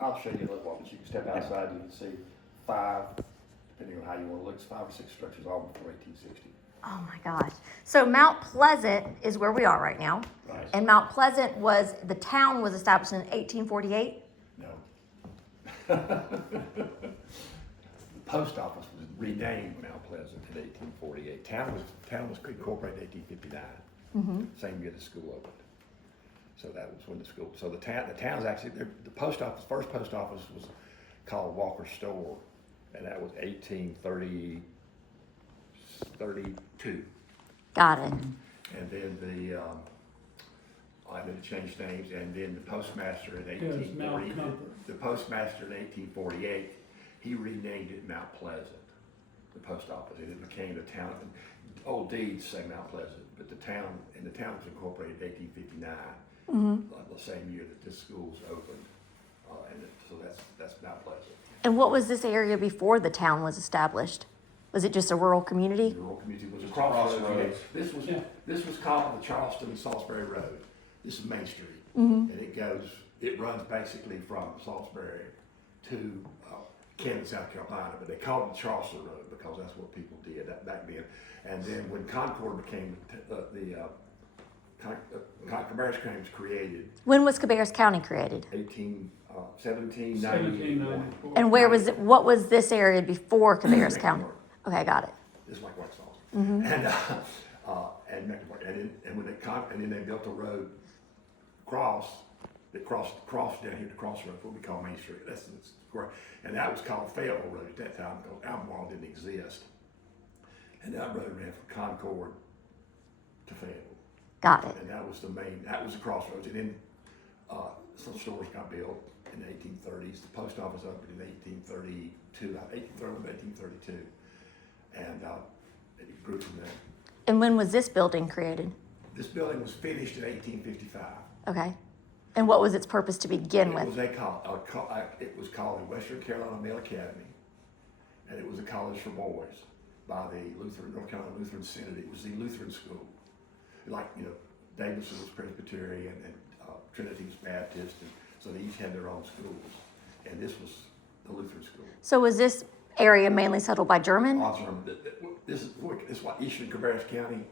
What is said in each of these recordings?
I'll show you a little while, but you can step outside, you can see five, depending on how you want to look, it's 5 or 6 structures, all before 1860. Oh my gosh. So Mount Pleasant is where we are right now. Right. And Mount Pleasant the town was established in 1848? No. The post office was renamed Mount Pleasant in 1848. Town was incorporated in 1859. Same year the school opened. So that was when the school. So the town's actually the post office. First post office was called Walker's Store, and that was 1832. Got it. And then I did change names, and then the postmaster in Yes, Mount 1840. Comfort. The postmaster in 1848, he renamed it Mount Pleasant, the post office, and it became the town. Old deeds say Mount Pleasant, but the town was incorporated in 1859, like the same year that this school was opened, so that's Mount Pleasant. And what was this area before the town was established? Was it just a rural community? The rural community was across the road. This was called the Charleston and Salisbury Road. This is Main Street, and it runs basically from Salisbury to Canton, South Carolina, but they called it the Charleston Road because that's what people did back then. And then when Concord became Cabarrus County was created, When was Cabarrus County created? 1791. 1794. And what was this area before Cabarrus County? Okay, got it. It's like white sauce. And then they built a road that crossed down here to Crossroads, what we call Main Street. That's where, and that was called Fayetteville Road at that time because Albemarle didn't exist. And that road ran from Concord to Fayetteville. Got it. And that was the crossroads. And then some stores got built in the 1830s. The post office opened in 1832. And it grew from there. And when was this building created? This building was finished in 1855. Okay. And what was its purpose to begin It with? was it was called the Western Carolina Male Academy, and it was a college for boys by the North Carolina Lutheran Synod. It was the Lutheran school, like Davidson was Presbyterian and Trinity was Baptist, and so they each had their own schools, and this was the Lutheran school. So was this area mainly settled by German? This is what Eastern Cabarrus County.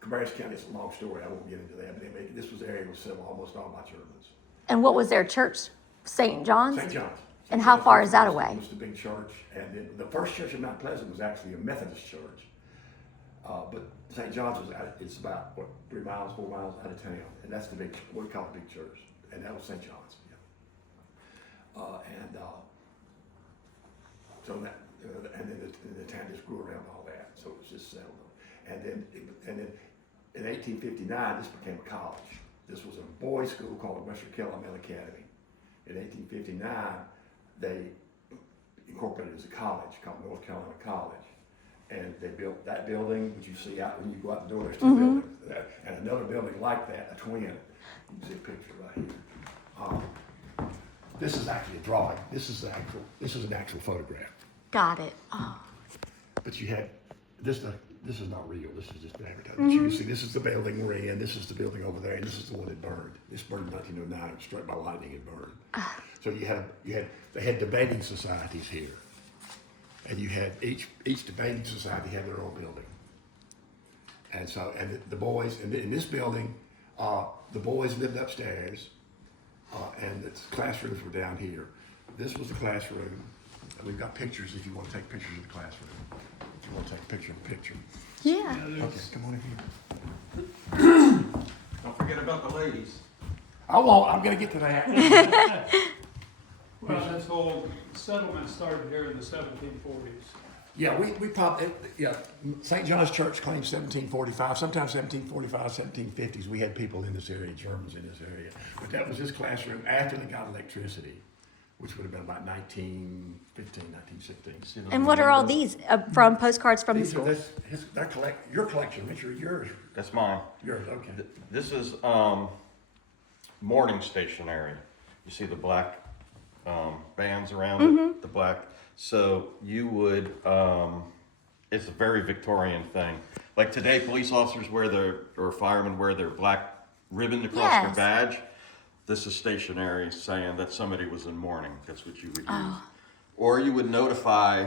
Cabarrus County is a long story. I won't get into that. But this area was settled almost all by Germans. And what was their church? St. John's? St. John's. And how far is that away? It was the big church, and then the first church in Mount Pleasant was actually a Methodist church. But St. John's it's about 4 miles out of town, and that's what we call the big church, and that was St. John's. Yeah. And then the town just grew around all that, so it was just settled. And then in 1859, this became a college. This was a boys' school called the Western Carolina Male Academy. In 1859, they incorporated it as a college called North Carolina College. And they built that building, which you see out when you go out the door, there's 2 buildings. And another building like that, a twin. You can see a picture right here. This is actually a drawing. This is an actual photograph. Got it. Oh. But you had, this is not real, this is just advertising. But you can see this is the building we're in, this is the building over there, and this is the one that burned. This burned in 1909, it was struck by lightning and burned. So they had debating societies here. And you had each debating society had their own building. And so, the boys, in this building, the boys lived upstairs, and the classrooms were down here. This was the classroom. We've got pictures if you want to take pictures of the classroom. If you want to take a picture of the picture. Yeah. Okay, come on in here. Don't forget about the ladies. I won't, I'm gonna get to that. Well, this whole settlement started here in the 1740s. Yeah, we probably, St. John's Church claims 1745, sometimes 1745, 1750s. We had people in this area, Germans in this area. But that was this classroom after they got electricity, which would have been about 1915, 1916. And what are all these from postcards from the These are school? your collection, Richard, yours. That's mine. Yours, okay. This is morning stationery. You see the black bands around it, the black. So you would, it's a very Victorian thing. Like today, police officers or firemen wear their black ribbon across their badge. this is stationary saying that somebody was in mourning. That's what you would use. Or you would notify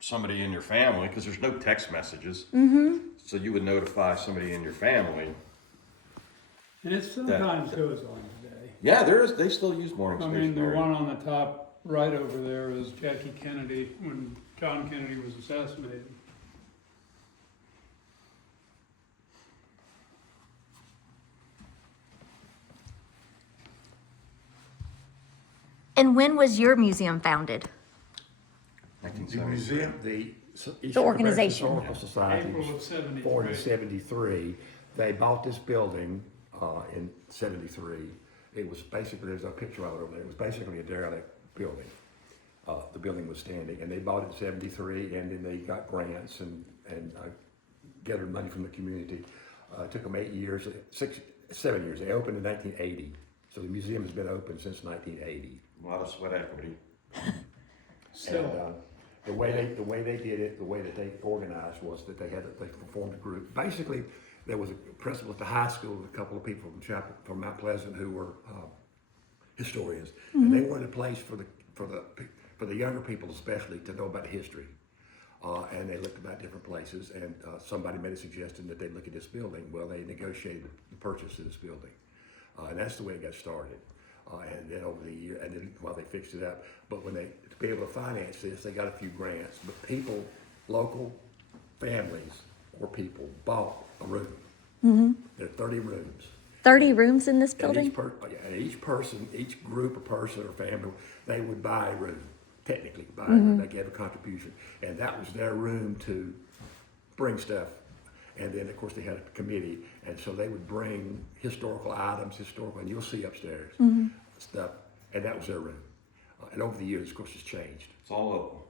somebody in your family, because there's no text messages. So you would notify somebody in your family. And it sometimes goes on today. Yeah, they still use mourning I mean, the stationery. one on the top right over there is Jackie Kennedy, when John Kennedy was assassinated. And when was your museum founded? The 1973. museum, the Eastern organization. Historical Society April of was 73. formed in 73. They bought this building in 73. It was basically, there's a picture of it over there. It was basically a derelict building. The building was standing, and they bought it in 73, and then they got grants and gathered money from the community. It took them 7 years. They opened in 1980. So the museum has been open since 1980. A lot of sweat equity. Still, The way they did it, the way that they organized was that they formed a group. Basically, there was a principal at the high school, and a couple of people from Mount Pleasant who were historians, and they wanted a place for the younger people, especially, to know about history. And they looked about different places, and somebody made a suggestion that they look at this building. Well, they negotiated the purchase of this building, and that's the way it got started. And then over the year, and then while they fixed it up, but when to be able to finance this, they got a few grants. But people, local families or people, bought a room. There are 30 rooms. 30 rooms in this And building? each person, each group or person or family, they would buy a room. Technically, buy a room. They gave a contribution, and that was their room to bring stuff. And then, of course, they had a committee, and so they would bring historical items, and you'll see upstairs stuff, and that was their room. And over the years, of course, it's changed. It's all local.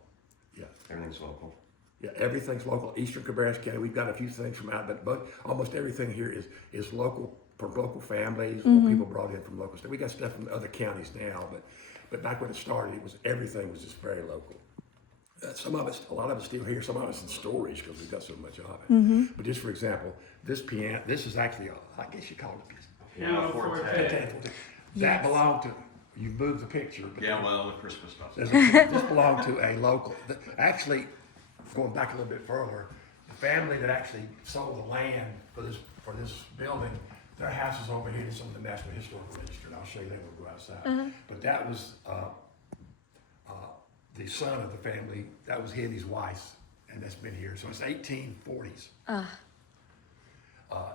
Yeah, Everything's local. yeah, everything's local. Eastern Cabarrus County, we've got a few things from out, but almost everything here is local, from local families or people brought in from local stuff. We got stuff from other counties now, but back when it started, everything was just very local. Some of us, a lot of us still here. Some of us in storage because we've got so much of it. But just for example, this piano, this is actually, I guess you call it a piano forte. That belonged to, you moved the picture. But Yeah, well, the Christmas stuff. this belonged to a local, actually, going back a little bit further, the family that actually sold the land for this building, their house is over here. It's on the National Historical Register, and I'll show you that when we go outside. But that was the son of the family. That was his wife's, and that's been here. So it's 1840s.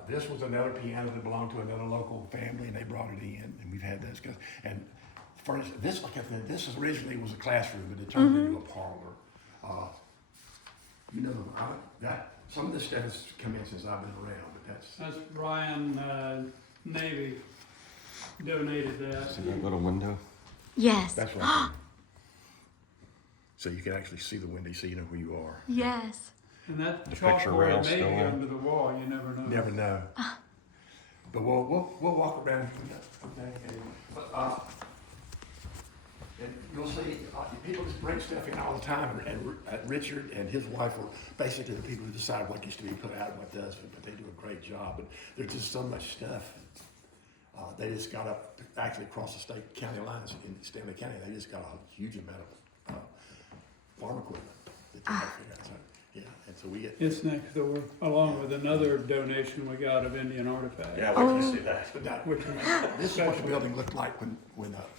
This was another piano that belonged to another local family, and they brought it in, and we've had this. And furnished, this originally was a classroom, but it turned into a parlor. That some of this stuff has come in since I've been around, but That's Ryan Navy donated that. See that little window? Yes. that's right. So you can actually see the window, so you know who you are. Yes. And that The picture rail chalkboard may be still on. under the wall, you never know. Never know. But we'll walk around. Okay. And you'll see people just bring stuff in all the time. And Richard and his wife are basically the people who decide what gets to be put out and what doesn't. But they do a great job. And there's just so much stuff. They just got up actually across the state county lines in Stanley County. They just got a huge amount of farm equipment that they have to figure out. So, yeah, and so we get. It's next door, along with another donation we got of Indian artifacts. Yeah, we can see that. But that, Which is this is what the building looked like when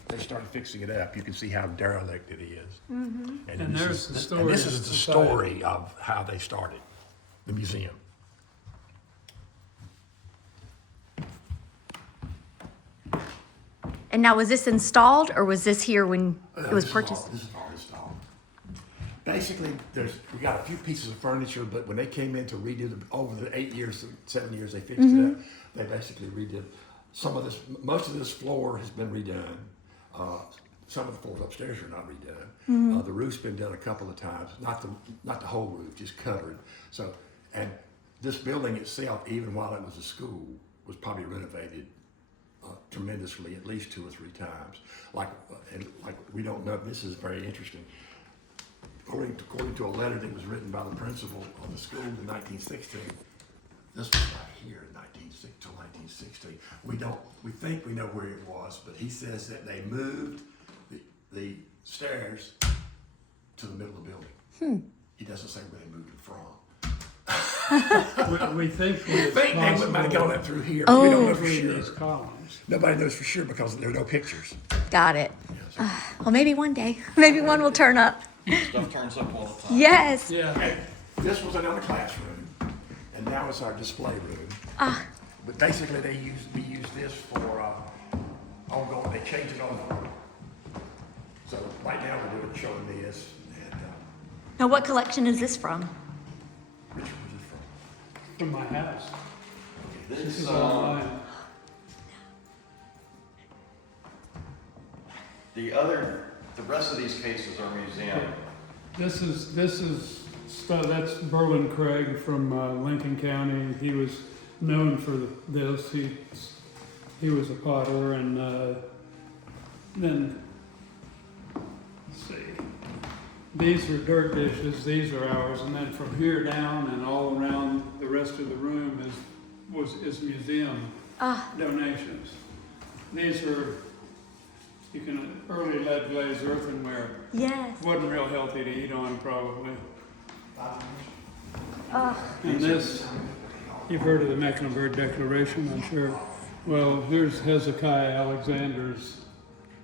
they started fixing it up. You can see how derelict it is. And there's the story And this of is the society. story of how they started the museum. And now, was this installed or was this here when it was This is purchased? this is all installed. Basically, we got a few pieces of furniture, but when they came in to redo over the 7 years they fixed it up, they basically redid some of this. Most of this floor has been redone. Some of the floors upstairs are not redone. The roof's been done a couple of times, not the whole roof, just covered. So, and this building itself, even while it was a school, was probably renovated tremendously, at least 2 or 3 times. Like we don't know. This is very interesting. According to a letter that was written by the principal of the school in 1916, this was right here in 1960. We think we know where it was, but he says that they moved the stairs to the middle of the building. He doesn't say where they moved it from. We think We think they might have gone up through here. Oh. We don't know for between sure. these columns. Nobody knows for sure because there are no pictures. Got it. Yeah, Well, maybe one day. Maybe one will turn up. Stuff turns up all the time. Yes. Yeah, and this was another classroom, and now it's our display room. But basically, we use this for ongoing. They change it over. So right now we're showing this, and Now, what collection is this from? which was it from? from my house. This This, is all mine. the rest of these cases are museum. This is stuff, that's Berlin Craig from Lincoln County. He was known for this. He was a potter, and then, let's see, these are dirt dishes, these are ours, and then from here down and all around the rest of the room is museum donations. These are, early lead glazed earthenware. Yes. Wasn't real healthy to eat on, probably. And this, you've heard of the Mecklenburg Declaration, I'm sure. Well, here's Hezekiah Alexander's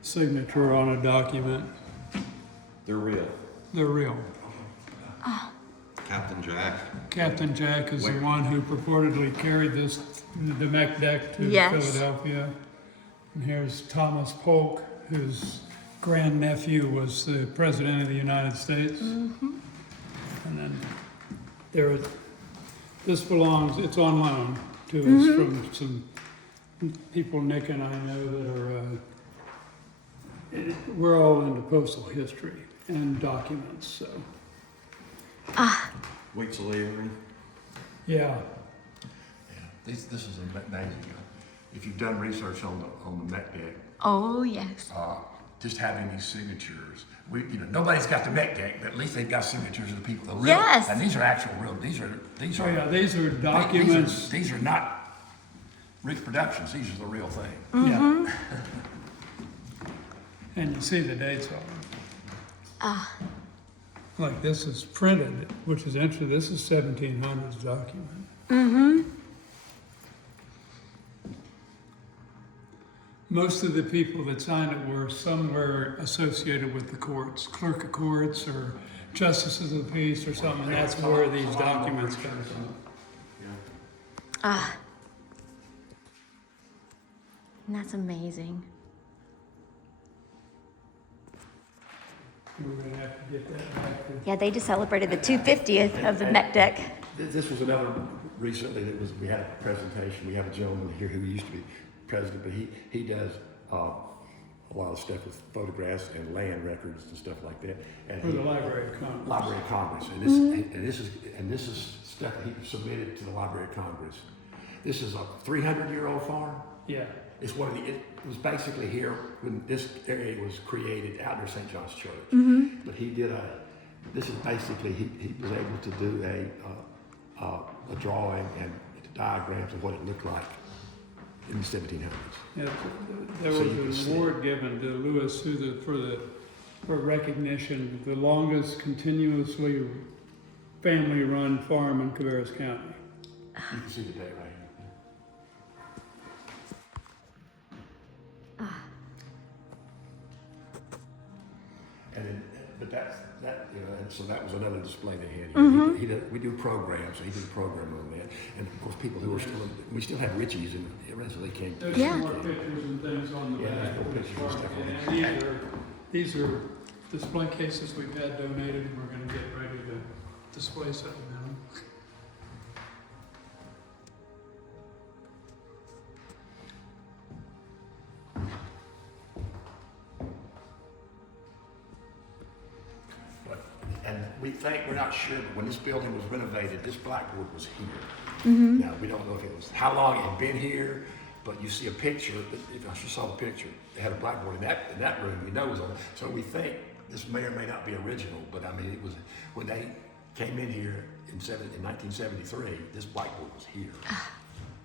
signature on a document. They're real. They're real. Captain Jack. Captain Jack is the one who purportedly carried the mech deck to Yes. Philadelphia. And here's Thomas Polk, whose grandnephew was the President of the United States. And then this belongs, it's on loan to us from some people Nick and I know that are, we're all into postal history and documents, so, Weeks of Avery. yeah. Yeah, this is amazing. If you've done research on the mech deck, Oh, yes. just having these signatures, nobody's got the mech deck, but at least they've got signatures of the people that real. Yes. And these are actual real. These are. Oh, yeah, these are documents. These are not reproductions. These are the real thing. Yeah. And you see the dates on them. Like this is printed, which is interesting. This is 1700s document. Most of the people that signed it were somewhere associated with the courts, clerk of courts or justices of the peace or something. And that's where these documents come from. That's amazing. We're gonna have to get that back to. Yeah, they just celebrated the 250th of the mech deck. This was another recently we had a presentation. We have a gentleman here who used to be president, but he does a lot of stuff with photographs and land records and stuff like that. And For the Library of Congress. Library of Congress, and this is stuff that he submitted to the Library of Congress. This is a 300-year-old farm. Yeah. It's it was basically here when this area was created out near St. John's Church. But he did this is basically, he was able to do a drawing and diagrams of what it looked like in the 1700s. Yeah, there So was you can an see. award given to Lewis for recognition, the longest continuously family-run farm in Cabarrus County. You can see the date right here. And so that was another display they had. We do programs, so he did a program on that. And of course, people who are we still have Richies and Rensley King. There's Yeah. some more pictures and things on the Yeah, back. there's more pictures and stuff on And these are display cases we've had donated, and we're gonna get ready to display some of them. And we're not sure, but when this building was renovated, this blackboard was here. Now, we don't know if it was, how long it had been here, but you see a picture, if I just saw the picture, they had a blackboard in that room, we know it was on. So we think this may or may not be original, but I mean, it was, when they came in here in 1973, this blackboard was here.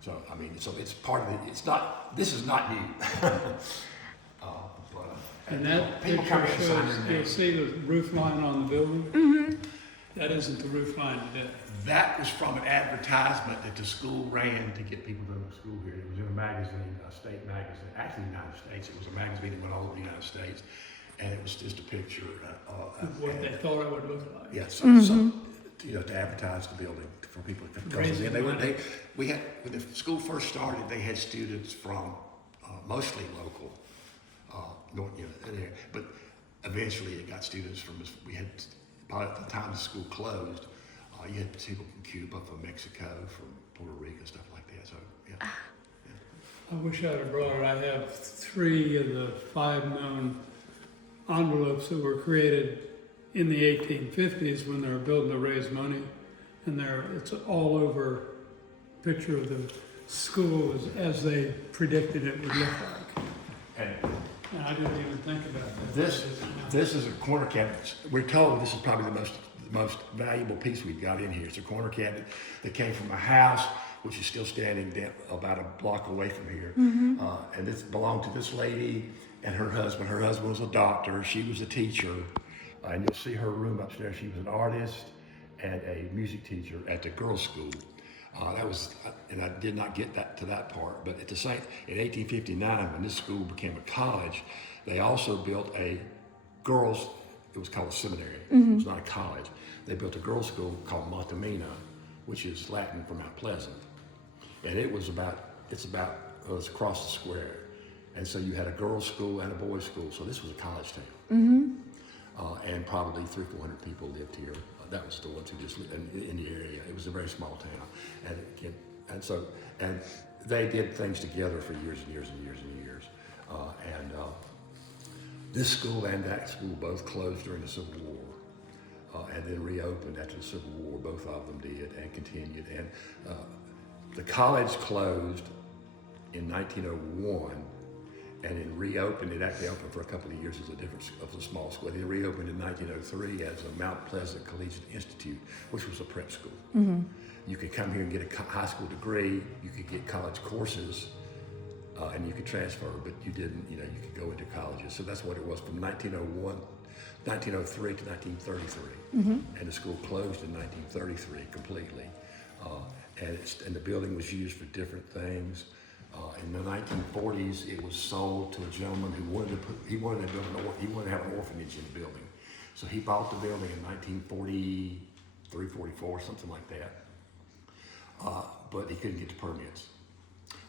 So, I mean, so it's part of it. It's not, this is not new. And that people picture come in and sign shows, their you'll name. see the roof line on the building? That isn't the roof line today. That was from an advertisement that the school ran to get people to go to school here. It was in a magazine, a state magazine, actually the United States. It was a magazine that went all over the United States. And it was just a picture. What they thought it would look like. Yeah, so, you know, to advertise the building for people to come Raise in. the money. We had, when the school first started, they had students from mostly local, north, you know, in there. But eventually it got students from, we had, by the time the school closed, you had people from Cuba, from Mexico, from Puerto Rico, stuff like that. So, yeah. I wish I'd have brought it. I have 3 of the 5 known envelopes that were created in the 1850s when they were building to raise money. And it's all over picture of the school as they predicted it would look like. And And I didn't even think about that. this is a corner cabinet. We're told this is probably the most valuable piece we've got in here. It's a corner cabinet that came from a house which is still standing about a block away from here. And this belonged to this lady and her husband. Her husband was a doctor. She was a teacher. And you'll see her room upstairs. She was an artist and a music teacher at the girls' school. And I did not get to that part, but at the same, in 1859, when this school became a college, they also built a girls', it was called a seminary, it was not a college. They built a girls' school called Montemina, which is Latin for Mount Pleasant. And it's across the square. And so you had a girls' school and a boys' school, so this was a college town. And probably 300-400 people lived here. That was the ones who just lived in the area. It was a very small town, and they did things together for years and years and years and years. This school and that school both closed during the Civil War, and then reopened after the Civil War. Both of them did and continued. And the college closed in 1901. And then reopened, it actually opened for a couple of years as a small school. They reopened in 1903 as a Mount Pleasant Collegiate Institute, which was a prep school. You could come here and get a high school degree, you could get college courses, and you could transfer, but you didn't, you could go into colleges. So that's what it was from 1903 to 1933. And the school closed in 1933 completely. And the building was used for different things. In the 1940s, it was sold to a gentleman who wanted to have an orphanage in the building. So he bought the building in 1943, 44, something like that. But he couldn't get the permits.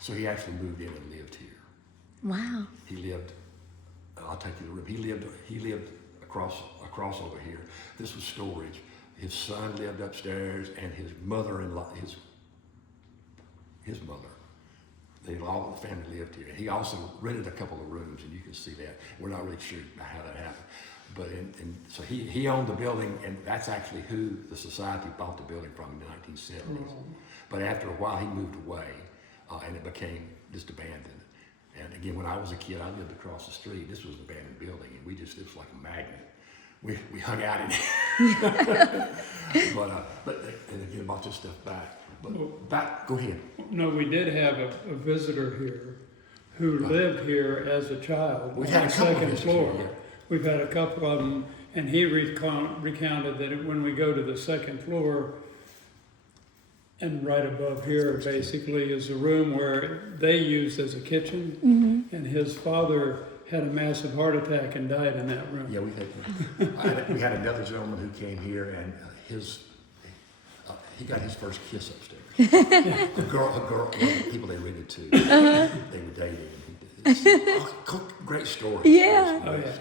So he actually moved in and lived here. Wow. He lived, I'll take you to the room. He lived across over here. This was storage. His son lived upstairs, and his mother-in-law, his mother. All the family lived here. He also rented a couple of rooms, and you can see that. We're not really sure how that happened. But so he owned the building, and that's actually who the society bought the building from in the 1970s. But after a while, he moved away, and it became just abandoned. And again, when I was a kid, I lived across the street. This was an abandoned building, and it was like a magnet. We hung out in it. But and again, bought this stuff back. But go ahead. No, we did have a visitor here who lived here as a child We've on had the a couple of second visitors floor. here, yeah. We've had a couple of them, and he recounted that when we go to the second floor, and right above here basically is a room where they used as a kitchen, and his father had a massive heart attack and died in that room. Yeah, we had another gentleman who came here, and he got his first kiss upstairs. A girl, one of the people they rented to, they were dating. And he did. Great story. Yeah. Great stories,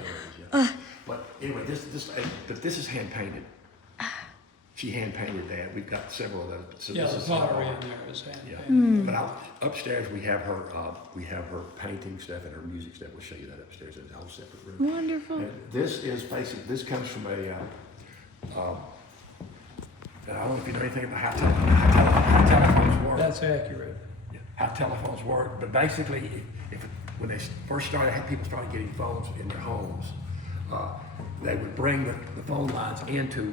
yeah. But anyway, this is hand painted. She hand painted that. We've got several of those. So Yeah, this the is pottery in there is hand Yeah. painted. But upstairs we have her painting stuff and her music stuff. We'll show you that upstairs in a whole separate room. Wonderful. And this comes from I don't know if you know anything about how telephones work. That's accurate. Yeah, how telephones work, but basically, when they first started, people started getting phones in their homes. they would bring the phone lines into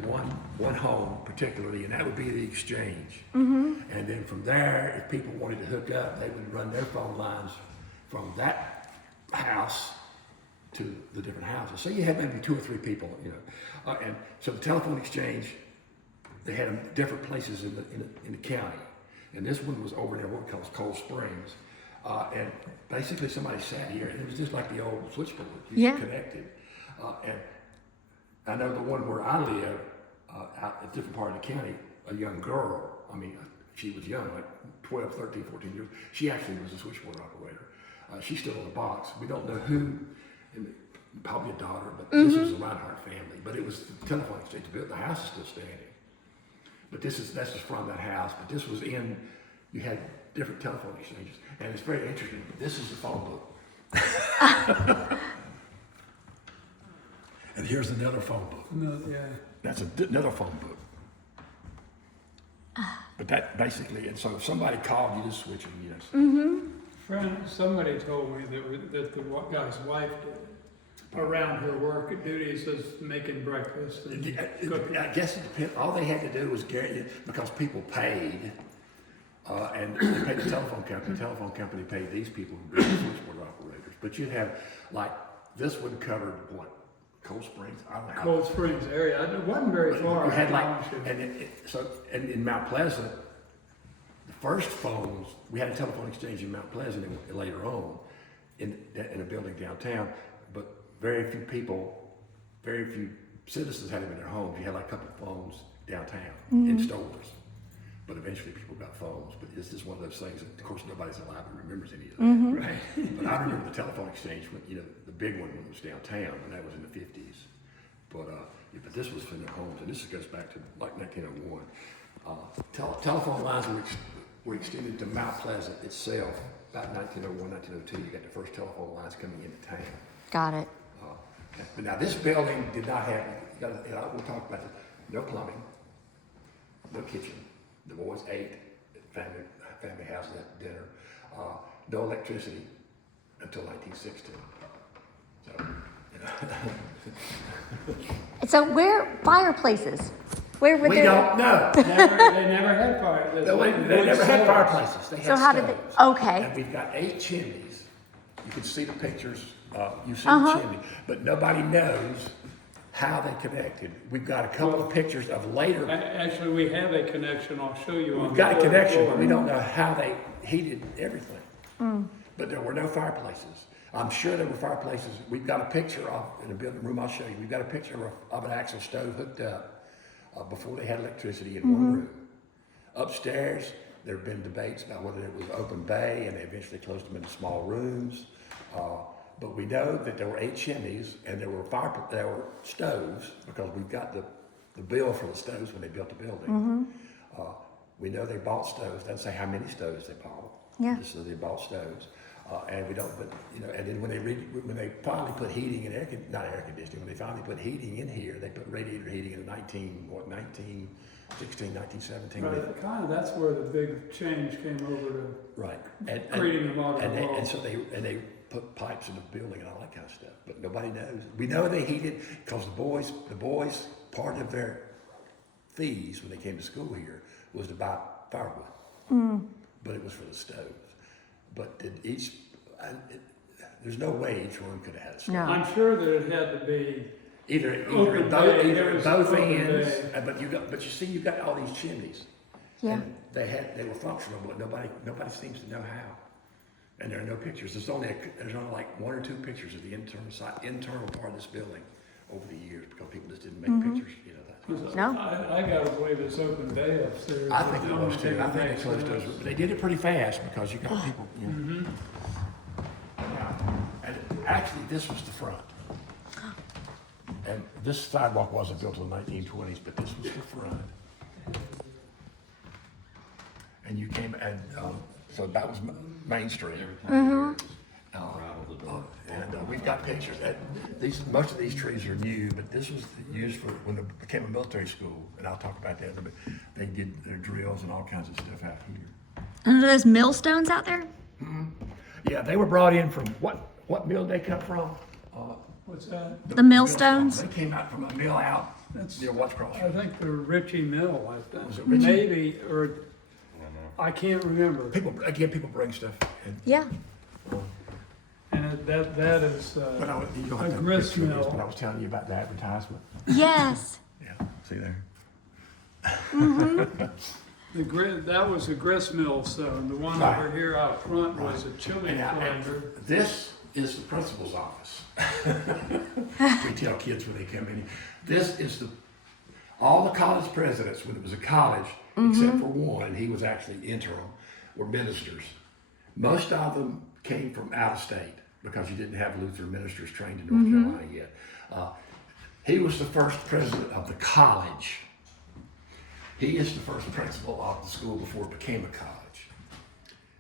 one home particularly, and that would be the exchange. And then from there, if people wanted to hook up, they would run their phone lines from that house to the different houses. So you had maybe 2 or 3 people, and so the telephone exchange, they had them different places in the county, and this one was over near what we call Cold Springs, and basically somebody sat here, and it was just like the old switchboard, you just connected, and I know the one where I live, out in a different part of the county, a young girl, I mean, she was young, like 12, 13, 14 years, she actually was a switchboard operator. She's still in the box. We don't know who, probably a daughter, but this was the Reinhardt family. But it was the telephone exchange built. The house is still standing. But that's just from that house. But this was you had different telephone exchanges. And it's very interesting. This is the phone book. And here's another phone book. No, yeah. That's another phone book. But that basically, and so if somebody called, you just switch them, Friend, somebody told me that the guy's wife did around her work duties as making breakfast and cooking. I guess it depends. All they had to do was because people paid, and they paid the telephone company. The telephone company paid these people who were switchboard operators. But you'd have, like, this one covered what? Cold Springs? I don't know. Cold Springs area. It wasn't very far. You had like, Township. and in Mount Pleasant, the first phones, we had a telephone exchange in Mount Pleasant and later on in a building downtown, but very few citizens had them in their homes. You had like a couple of phones downtown in stores, but eventually people got phones. But it's just one of those things that, of course, nobody's alive that remembers any of that, right? But I remember the telephone exchange when, the big one when it was downtown, and that was in the 50s. But this was for their homes, and this goes back to like 1901. Telephone lines were extended to Mount Pleasant itself about 1901, 1902. You got the first telephone lines coming into town. Got it. But now this building did not have, we'll talk about it, no plumbing, no kitchen. The boys ate at family houses at dinner. No electricity until 1960. So, So where fireplaces? Where were we there? don't know. They never had fire. They never had fireplaces. They had So how did they? stoves. Okay. And we've got 8 chimneys. You can see the pictures. You see the chimney, but nobody knows how they connected. We've got a couple of pictures of later. Actually, we have a connection. I'll show you. We've got a connection, but we don't know how they heated everything. But there were no fireplaces. I'm sure there were fireplaces. We've got a picture of, in the building room I'll show you, we've got a picture of an actual stove hooked up before they had electricity in one room. Upstairs, there have been debates about whether it was open bay, and they eventually closed them into small rooms. But we know that there were 8 chimneys, and there were stoves, because we've got the bill for the stoves when they built the building. We know they bought stoves. Doesn't say how many stoves they bought. Yeah. Just so they bought stoves, and we don't. But and then when they finally put heating and not air conditioning, when they finally put heating in here, they put radiator heating in 1916, 1917. Right, kind of. That's where the big change came over to Right. creating a modern hall. And so they put pipes in the building and all that kind of stuff. But nobody knows. We know they heated because the boys, part of their fees when they came to school here was to buy firewood. But it was for the stoves. But there's no way each room could have had a stove. No. I'm sure that it had to be Either Open at bay, both open ends, bay. but you see, you got all these chimneys. Yeah. And they were functional, but nobody seems to know how. And there are no pictures. There's only like 1 or 2 pictures of the internal part of this building over the years, because people just didn't make pictures. No. I gotta believe it's open day upstairs. I think it was too. I think they closed those, but they did it pretty fast because you got people. And actually, this was the front. And this sidewalk wasn't built until the 1920s, but this was the front. And you came, and so that was Main Street. And we've got pictures. Most of these trees are new, but this was used for when it became a military school, and I'll talk about that in a bit. They did their drills and all kinds of stuff out here. And are those millstones out there? Yeah, they were brought in from what mill did they come from? What's that? The millstones? They came out from a mill out That's, near Watts Cross. I think the Ritchie Mill, I Was think. it Ritchie? Maybe, or, I can't remember. People bring stuff. And, Yeah. And that is, but you don't a have to grist picture this, mill. but I was telling you about the advertisement. Yes. Yeah, see there? That was a grist mill stone. The one Right. over here out front was a chili And grinder. this is the principal's office. We tell kids when they come in. This is all the college presidents, when it was a college, except for one, he was actually interim, were ministers. Most of them came from out of state because you didn't have Lutheran ministers trained in North Carolina yet. He was the first president of the college. He is the first principal of the school before it became a college.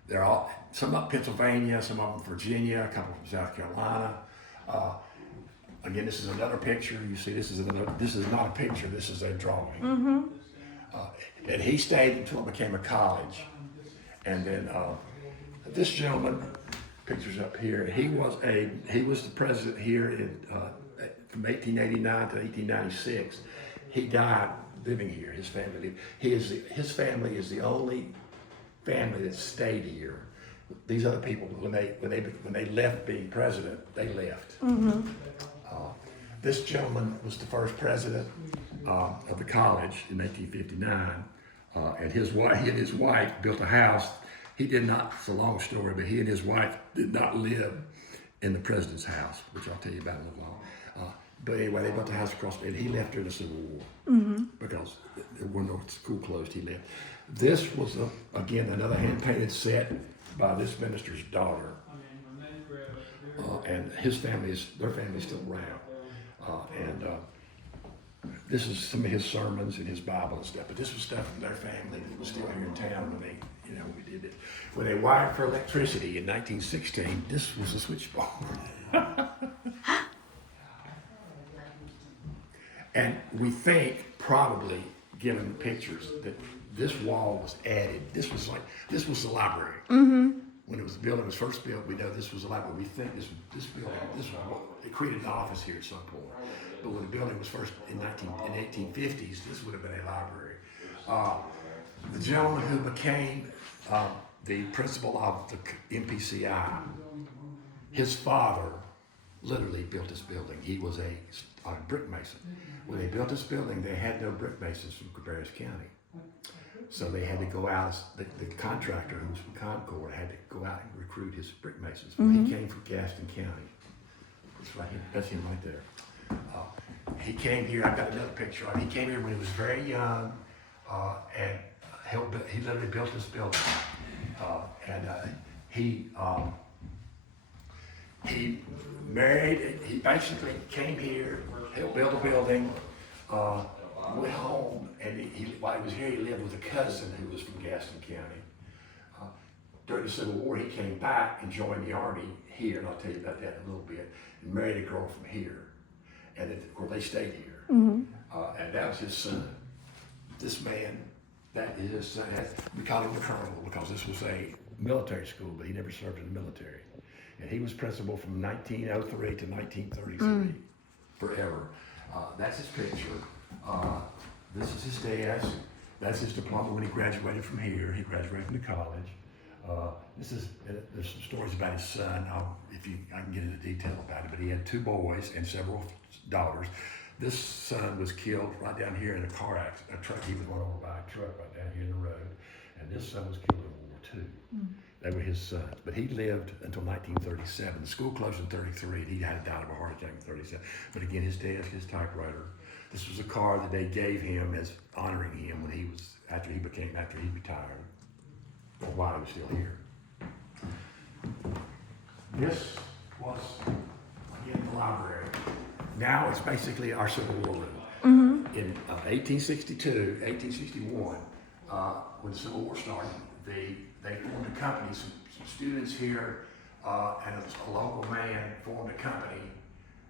They're all, some up Pennsylvania, some of them Virginia, a couple from South Carolina. Again, this is another picture. You see, this is not a picture, this is a drawing. And he stayed until it became a college. And then this gentleman, pictures up here, he was the president here from 1889 to 1896. He died living here. His family lived. His family is the only family that stayed here. These other people, when they left being president, they left. This gentleman was the first president of the college in 1859, and he and his wife built a house. He did not. It's a long story, but he and his wife did not live in the president's house, which I'll tell you about in a little while. But anyway, they built the house across, and he left during the Civil War because there were no school closed. He left. This was again another hand-painted set by this minister's daughter, and their family is still around. This is some of his sermons and his Bible and stuff. But this was stuff from their family that was still here in town when they, when we did it. When they wired for electricity in 1916, this was a switchboard. And we think, probably, given the pictures, that this wall was added. This was the library. When the building was first built, we know this was a library. We think this building, it created an office here at some point. But when the building was first in 1850s, this would have been a library. The gentleman who became the principal of the MPCI, his father literally built this building. He was a brick mason. When they built this building, they had no brick masons from Cabarrus County. So they had to go out, the contractor who was from Concord had to go out and recruit his brick masons. He came from Gaston County. It's right here, that's him right there. He came here, I've got another picture of him. He came here when he was very young, and he literally built this building. He married, he basically came here, helped build a building, went home, and while he was here, he lived with a cousin who was from Gaston County. During the Civil War, he came back and joined the Army here, and I'll tell you about that in a little bit, and married a girl from here. And of course, they stayed here. And that was his son. This man, that is his son. We call him the Colonel because this was a military school, but he never served in the military. And he was principal from 1903 to 1933, forever. That's his picture. This is his desk. That's his diploma when he graduated from here. He graduated from the college. There's some stories about his son. I can get into detail about it, but he had 2 boys and several daughters. This son was killed right down here in a car accident. He was run over by a truck right down here in the road, and this son was killed in World War II. They were his sons, but he lived until 1937. The school closed in 33, and he had died of a heart attack in 37. But again, his desk, his typewriter. This was a car that they gave him as honoring him when after he retired, or while he was still here. This was, again, the library. Now it's basically our Civil War room. In 1862, 1861, when the Civil War started, they formed a company, some students here, and a local man formed a company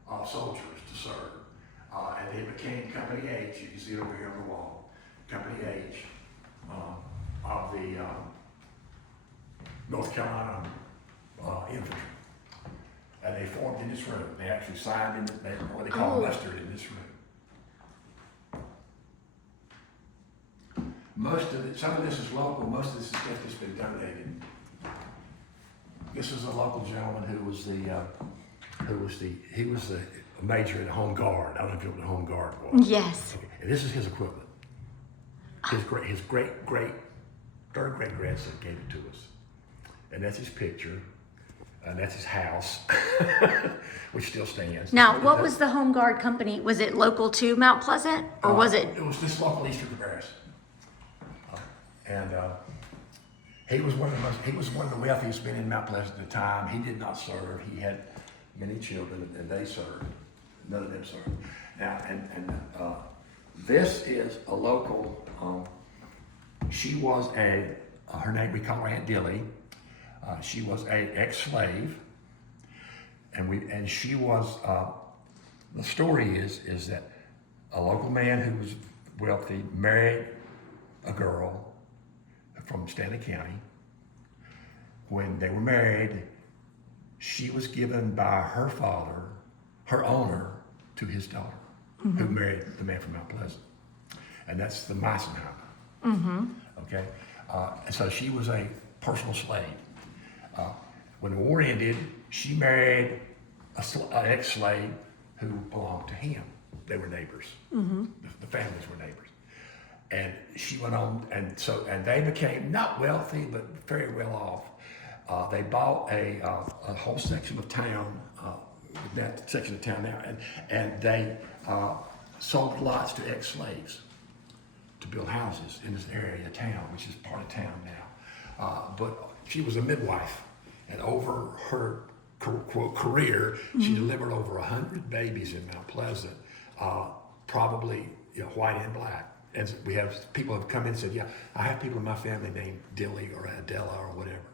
of soldiers to serve. And they became Company H, you can see it over here on the wall, Company H of the North Carolina Infantry. And they formed in this room. They actually signed in, what they call mustered in this room. Most of it, some of this is local, most of this is stuff that's been donated. This is a local gentleman who was he was a major in the Home Guard. I don't know if you know what the Home Guard was. Yes. Okay. And this is his equipment. His third great grandson gave it to us. And that's his picture. And that's his house, which still stands. Now, what was the Home Guard company? Was it local to Mount Pleasant, or was it? It was this local Eastern Cabarrus. And he was one of the wealthiest men in Mount Pleasant at the time. He did not serve. He had many children, and they served. None of them served. Now, this is a local. She was her name, we call her Aunt Dilly. She was an ex-slave, and she was. The story is that a local man who was wealthy married a girl from Stanley County. When they were married, she was given by her father, her owner, to his daughter, who married the man from Mount Pleasant, and that's the Meisenheimer. Okay, and so she was a personal slave. When the war ended, she married an ex-slave who belonged to him. They were neighbors. The families were neighbors. And she went on, and they became not wealthy, but very well off. They bought a whole section of town, that section of town now, and they sold lots to ex-slaves to build houses in this area of town, which is part of town now. But she was a midwife, and over her quote career, she delivered over 100 babies in Mount Pleasant, probably white and black. And we have people have come in and said, yeah, I have people in my family named Dilly or Adela or whatever.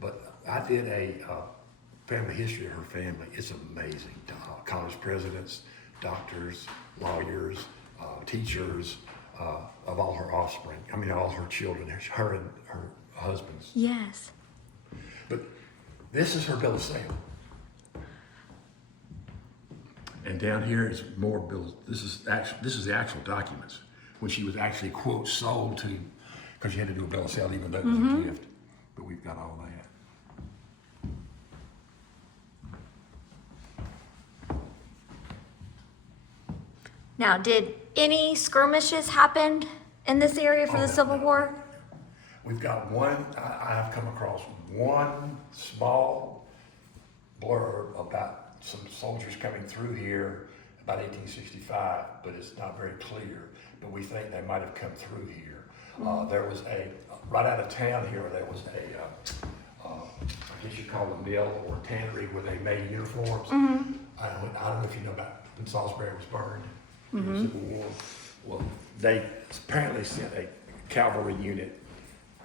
But I did a family history of her family. It's amazing. College presidents, doctors, lawyers, teachers, of all her offspring. I mean, all her children, her and her husbands. Yes. But this is her bill of sale. And down here is more bills. This is the actual documents when she was actually quote sold to, because she had to do a bill of sale even though it was a gift. But we've got all that. Now, did any skirmishes happen in this area for the Civil War? We've got one. I have come across one small blurb about some soldiers coming through here about 1865, but it's not very clear. But we think they might have come through here. There was right out of town here, there was I guess you call it a mill or a tannery where they made uniforms. I don't know if you know about when Salisbury was burned in the Civil War. Well, they apparently sent a cavalry unit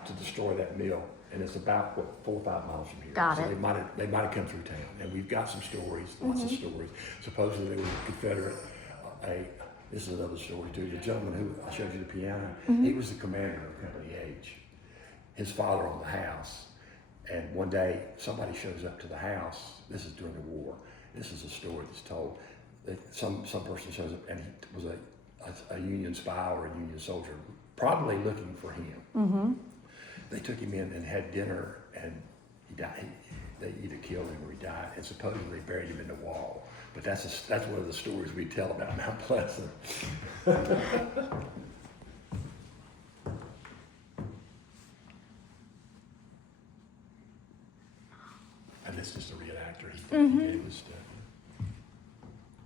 to destroy that mill. And it's about 4 or 5 miles from here. Got so it. They might have come through town, and we've got some stories, lots of stories. Supposedly they were Confederate. This is another story too. The gentleman who I showed you the piano, he was the commander of Company H. His father owned the house, and one day somebody shows up to the house. This is during the war. This is a story that's told. Some person shows up, and he was a Union spy or a Union soldier, probably looking for him. They took him in and had dinner, and he died. They either killed him or he died, and supposedly buried him in the wall. But that's one of the stories we tell about Mount Pleasant. And this is the reenactor. He gave us stuff.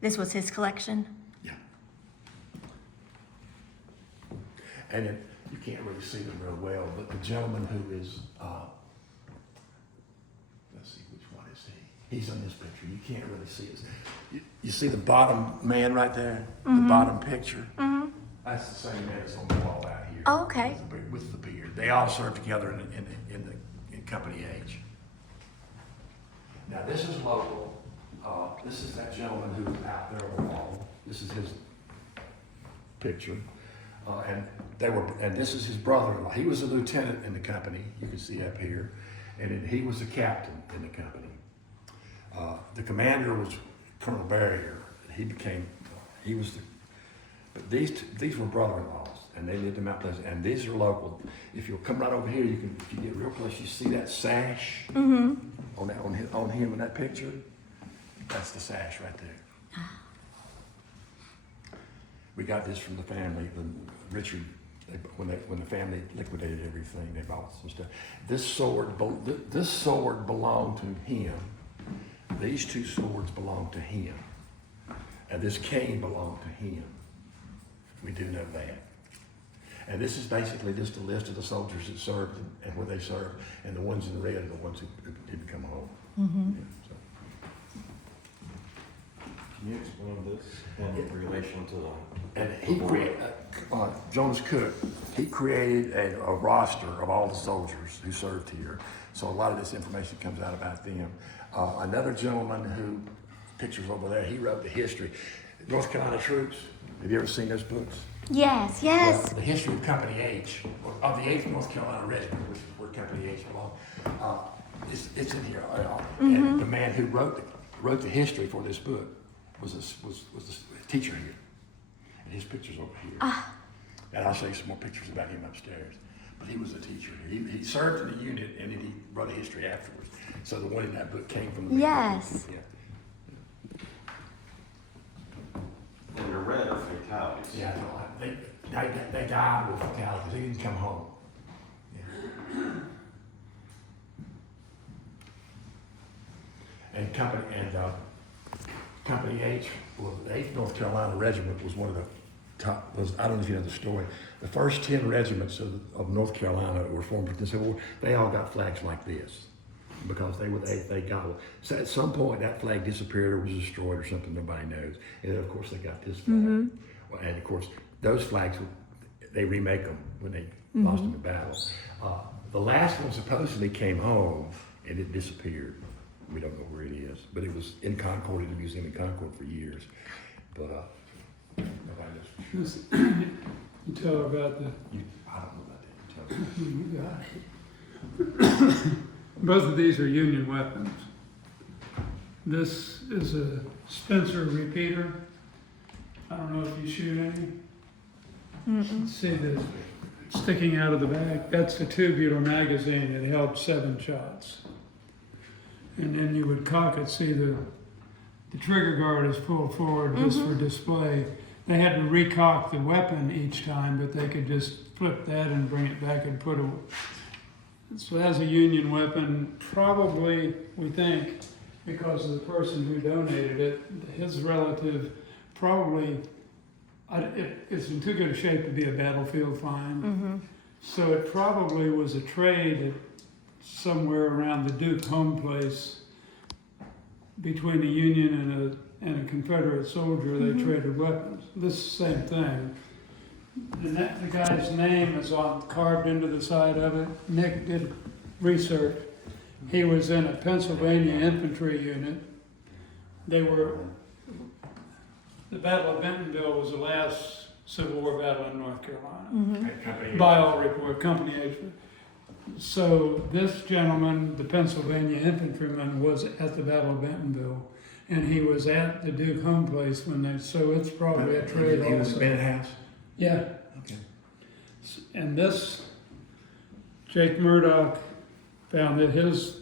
This was his collection? Yeah. And you can't really see them real well, but the gentleman who is, let's see, which one is he? He's in this picture. You can't really see it. You see the bottom man right there? The bottom picture? That's the same man that's on the wall out here. Oh, okay. With the beard. They all served together in Company H. Now this is local. This is that gentleman who's out there on the wall. This is his picture. And this is his brother-in-law. He was a lieutenant in the company, you can see up here, and then he was a captain in the company. The commander was Colonel Barrier. But these were brother-in-laws, and they lived in Mount Pleasant, and these are local. If you'll come right over here, if you get real close, you see that sash on him in that picture. That's the sash right there. We got this from the family. Richard, when the family liquidated everything, they bought some stuff. This sword belonged to him. These two swords belonged to him, and this cane belonged to him. We do know that. And this is basically just a list of the soldiers that served and where they served, and the ones in red are the ones who didn't come home. Yeah, so. Can you explain this in relation to the... And he created, Jonas Cook, he created a roster of all the soldiers who served here. So a lot of this information comes out about them. Another gentleman who, pictures over there, he wrote the history. North Carolina troops, have you ever seen those books? Yes. Well, the history of Company H, of the 8th North Carolina Regiment, which is where Company H belonged, it's in here. And the man who wrote the history for this book was a teacher here. And his picture's over here. And I'll show you some more pictures about him upstairs. But he was a teacher. He served in the unit, and then he wrote a history afterwards. So the one in that book came from the Yes. Yeah. And the red are fatalities. Yeah, no, they died with fatalities. They didn't come home. Yeah. And Company H, well, the 8th North Carolina Regiment was one of the top. I don't know if you know the story. The first 10 regiments of North Carolina were formed for the Civil War. They all got flags like this because they got. So at some point that flag disappeared or was destroyed or something. Nobody knows. And then of course they got this flag. Well, and of course those flags they remake them when they lost them in battle. The last one supposedly came home and it disappeared. We don't know where it is, but it was in Concord, in the museum in Concord for years. But nobody knows. You tell her about the... I don't know about that. You tell me. You got it. Both of these are Union weapons. This is a Spencer repeater. I don't know if you shoot any. See the sticking out of the back? That's the tubular magazine that held 7 shots. And then you would cock it. See the trigger guard is pulled forward just for display. They had to recock the weapon each time, but they could just flip that and bring it back and put it. So as a Union weapon, probably, we think, because of the person who donated it, his relative probably, it's in too good a shape to be a battlefield find. So it probably was a trade somewhere around the Duke home place between a Union and a Confederate soldier. They traded weapons. This same thing. And the guy's name is carved into the side of it. Nick did research. He was in a Pennsylvania infantry unit. The Battle of Bentonville was the last Civil War battle in North Carolina. By all report, Company H. So this gentleman, the Pennsylvania infantryman, was at the Battle of Bentonville, and he was at the Duke home place so it's probably a trade also. He was at Bennett House? Yeah. Okay. And this, Jake Murdoch found that his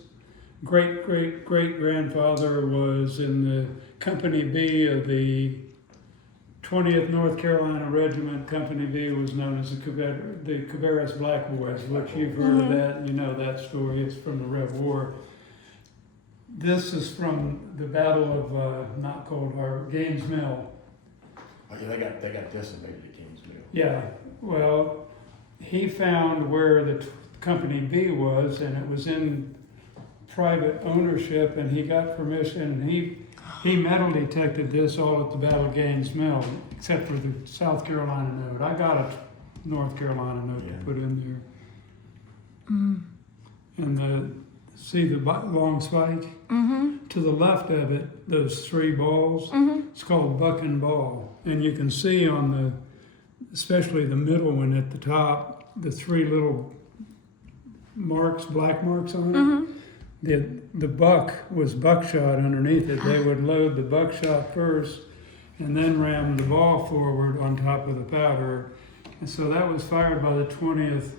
great-great-great-grandfather was in the Company B of the 20th North Carolina Regiment. Company B was known as the Cabarrus Black Boys, which you've heard of that, you know that story. It's from the Rev War. This is from the Battle of, not Cold Harbor, Gaines Mill. Oh, yeah, they got decimated at Gaines Mill. Yeah, well, he found where the Company B was, and it was in private ownership, and he got permission, and he metal detected this all at the Battle of Gaines Mill, except for the South Carolina note. I got a North Carolina note to put in there. And see the long spike? To the left of it, those 3 balls, it's called buck and ball. And you can see on especially the middle one at the top, the 3 little marks, black marks on it. the buck was buckshot underneath it. They would load the buckshot first and then ram the ball forward on top of the powder. And so that was fired by the 20th,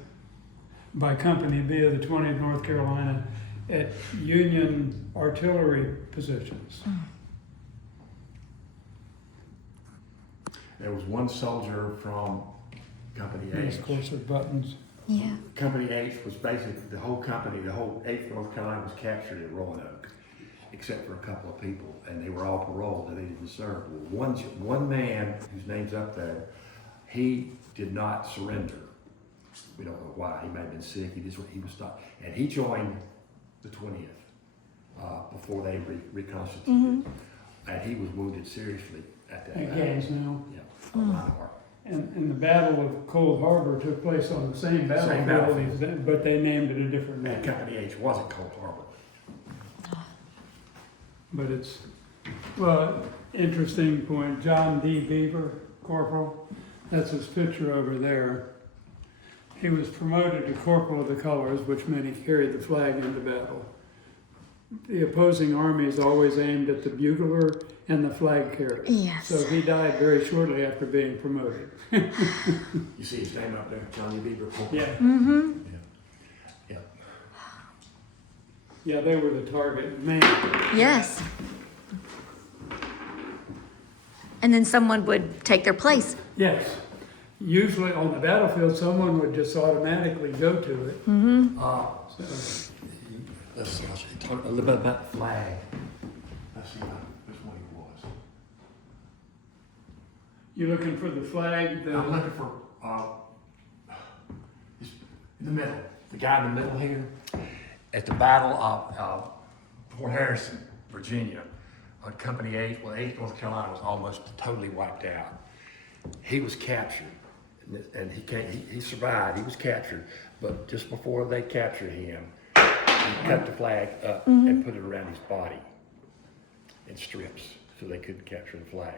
by Company B of the 20th North Carolina at Union artillery positions. There was one soldier from Company And H. of course, with buttons. Yeah. Company H was basically, the whole company, the whole 8th North Carolina was captured at Roanoke, except for a couple of people, and they were all paroled and they didn't serve. Well, one man whose name's up there, he did not surrender. We don't know why. He may have been sick. He was not, and he joined the 20th before they reconstituted, and he was wounded seriously at that At battle. Gansnell. Yeah, on Reinhardt. And the Battle of Cold Harbor took place on the same battlefield, battlefield. but they named it a different And name. Company H wasn't Cold Harbor. But it's, well, interesting point. John D. Beaver, Corporal, that's his picture over there. He was promoted to Corporal of the Colors, which meant he carried the flag into battle. The opposing armies always aimed at the bugler and the flag carrier. Yes. So he died very shortly after being promoted. You see his name up there, Johnny Beaver. Yeah. Yeah. Yeah, they were the target man. Yes. And then someone would take their place. Yes. Usually on the battlefield, someone would just automatically go to it. So, Let's see, talk a little bit about the flag. Let's see which one he was. you're looking for the flag, I'm looking for, he's in the middle, the guy in the middle here. At the Battle of Fort Harrison, Virginia, on Company 8, well, 8th North Carolina was almost totally wiped out. He was captured, and he survived. He was captured, but just before they captured him, he cut the flag up and put it around his body in strips, so they couldn't capture the flag.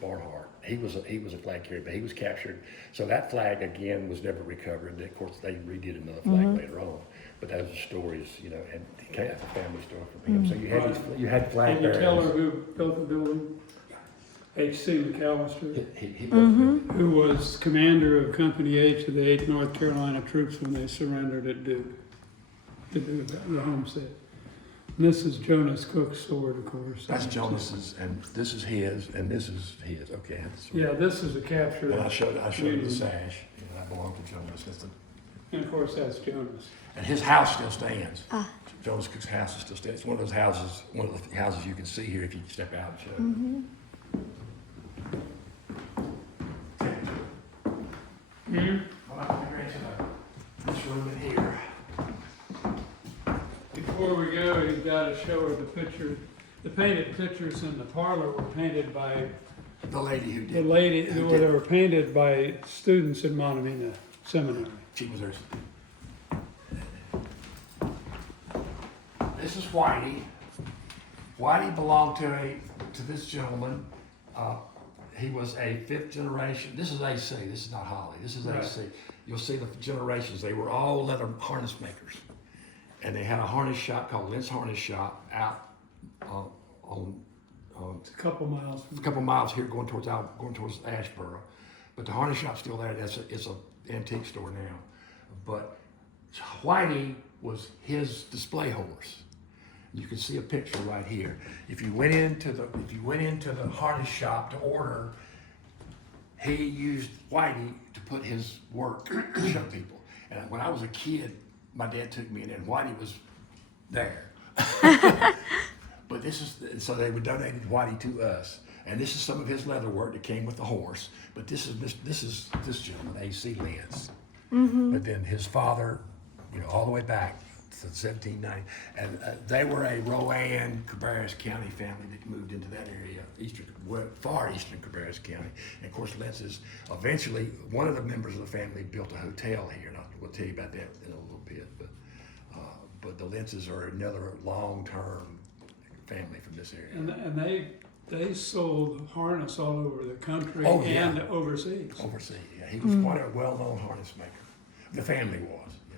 Barnhart, he was a flag carrier, but he was captured. So that flag again was never recovered. Of course, they redid another flag later on. But those are stories, you know, and that's a family story from him. So you had flag Can you tell her bearers. who built the building? H.C. McAllister, He built it. who was commander of Company H of the 8th North Carolina troops when they surrendered at Duke, to do the homestead. And this is Jonas Cook's sword, of course. That's Jonas's, and this is his, and this is his. Okay. Yeah, this is a capture. And I showed you Union. the sash. You know, that belonged to Jonas. That's the, And of course, that's Jonas. and his house still stands. Jonas Cook's house is still stands. It's one of those houses, you can see here if you step out and show. Well, I'm gonna go into this room in here. Before we go, you've got to show her the picture. The painted pictures in the parlor were painted by The lady who the did. lady, who well, they did- were painted by students in Montana Seminary. She was there. This is Whitey. Whitey belonged to this gentleman. He was a 5th generation. This is AC. This is not Holly. This is Right. AC. You'll see the generations. They were all leather harness makers, and they had a harness shop called Lentz Harness Shop out on It's a couple miles a from. couple miles here going towards Ashboro. But the harness shop's still there. It's an antique store now. But Whitey was his display horse. You can see a picture right here. If you went into the harness shop to order, he used Whitey to put his work to show people. And when I was a kid, my dad took me in, and Whitey was there. But so they would donate Whitey to us. And this is some of his leather work that came with the horse. But this is this gentleman, A.C. Lentz. But then his father, all the way back to 1790, and they were a Rowan, Cabarrus County family that moved into that area, far eastern Cabarrus County. And of course, Lentz is eventually one of the members of the family built a hotel here. And we'll tell you about that in a little bit. But the Lentzes are another long-term family from this area. And they sold harness all over the country Oh, yeah. and overseas. Overseas, yeah. He was quite a well-known harness maker. The family was, yeah.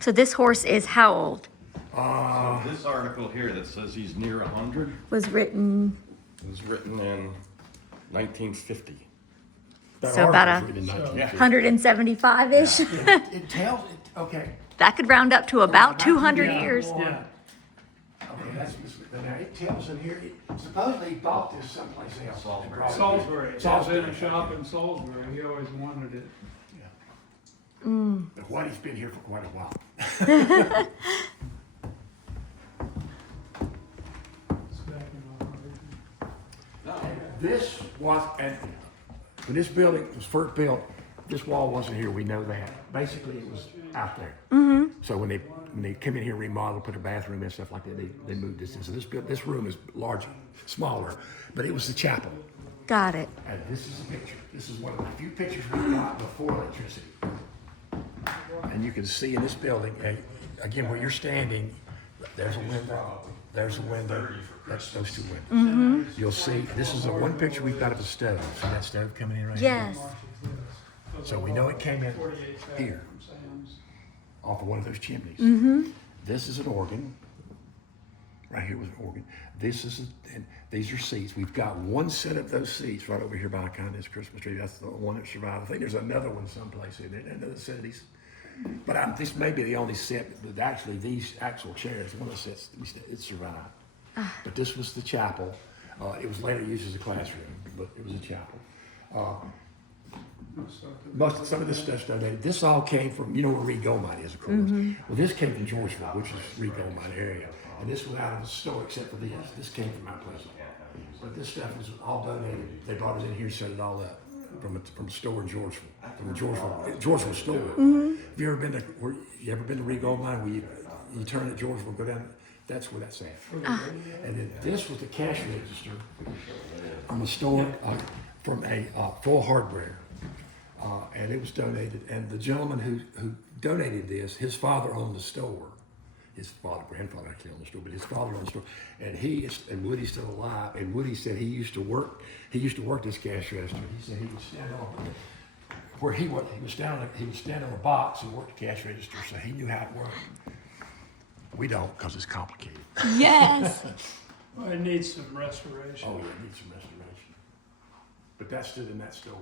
So this horse is how old? So this article here that says he's near 100 Was written, was written in 1950. That So about article a- was written in 1950. 175-ish. It tells, okay, That could round up to about 200 Yeah, years. Yeah, okay, now it tells in here, supposedly he bought this someplace else. Salisbury. Brought it here. Salisbury, it was Salisbury. in a shop in Salisbury, he always wanted it. But Whitey's been here for quite a while. It's back in our- This was, and when this building was first built, this wall wasn't here, we know that. Basically, it was out there. So when they came in here, remodeled, put a bathroom and stuff like that, they moved this in. So this room is larger, smaller, but it was the chapel. Got it. And this is a picture. This is one of the few pictures we got before electricity. And you can see in this building, again, where you're standing, there's a window, that's those two windows. You'll see, this is the one picture we've got of a stove. See that stove coming in right here? Yes. So we know it came in 48 here, from Sam's. off of one of those chimneys. This is an organ. Right here was an organ. And these are seats. We've got one set of those seats right over here by this Christmas tree. That's the one that survived. I think there's another one someplace in there, another set of these. But this may be the only set, but actually these actual chairs, one of the sets, it survived. But this was the chapel. It was later used as a classroom, but it was a chapel. Some of this stuff's donated. This all came from, you know where Reed Gold Mine is, of course. Well, this came from Georgeville, which is Reed Gold Mine area. And this was out of the store except for this. This came from my place. But this stuff was all donated. They brought it in here and set it all up from a store in Georgeville, from a Georgeville store. Have you ever been to Reed Gold Mine where you turn at Georgeville, go down? That's where that's at. And then this was the cash register from a store, from a Full Hardware. And it was donated. And the gentleman who donated this, his father owned the store. His grandfather actually owned the store, but his father owned the store. And Woody's still alive. And Woody said he used to work this cash register. He said he would stand on where he would stand on a box and work the cash register, so he knew how it worked. We don't, because it's complicated. Yes. Well, it needs some restoration. Oh yeah, it needs some restoration. But that stood in that store.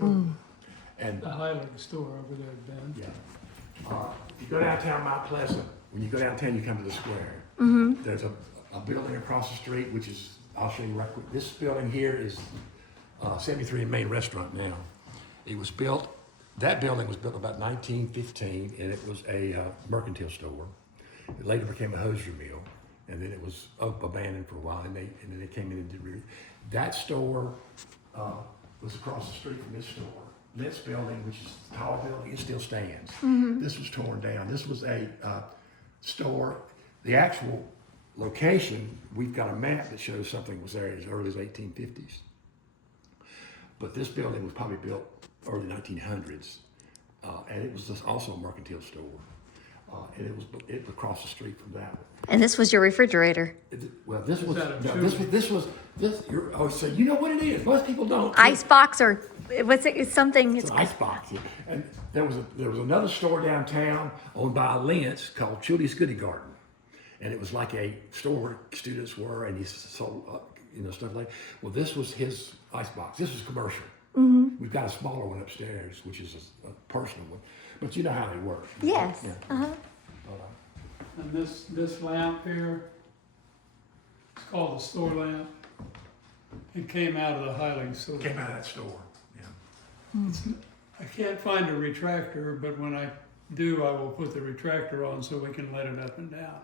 And The Highland store over there, Ben. yeah, if you go downtown Mount Pleasant, when you go downtown, you come to the square. There's a building across the street, which is, I'll show you right quick. This building here is 73 Main Restaurant now. It was built, that building was built about 1915, and it was a mercantile store. It later became a hosiery mill, and then it was abandoned for a while, and then they came in and did that store was across the street from this store. This building, which is a tall building, it still stands. This was torn down. This was a store. The actual location, we've got a map that shows something was there as early as 1850s. But this building was probably built early 1900s, and it was also a mercantile store. And it was across the street from that one. And this was your refrigerator. Well, this was, that a no, tube? so you know what it is. Most people don't. Icebox or what's it? It's something. It's an icebox. Yeah. And there was another store downtown owned by a Lentz called Chuley's Goodie Garden, and it was like a store where students were, and he sold stuff like. Well, this was his icebox. This was commercial. We've got a smaller one upstairs, which is a personal one, but you know how they work. Yes. Yeah. And this lamp here, it's called the store lamp. It came out of the Highland store. Came out of that store. Yeah. I can't find a retractor, but when I do, I will put the retractor on so we can let it up and down.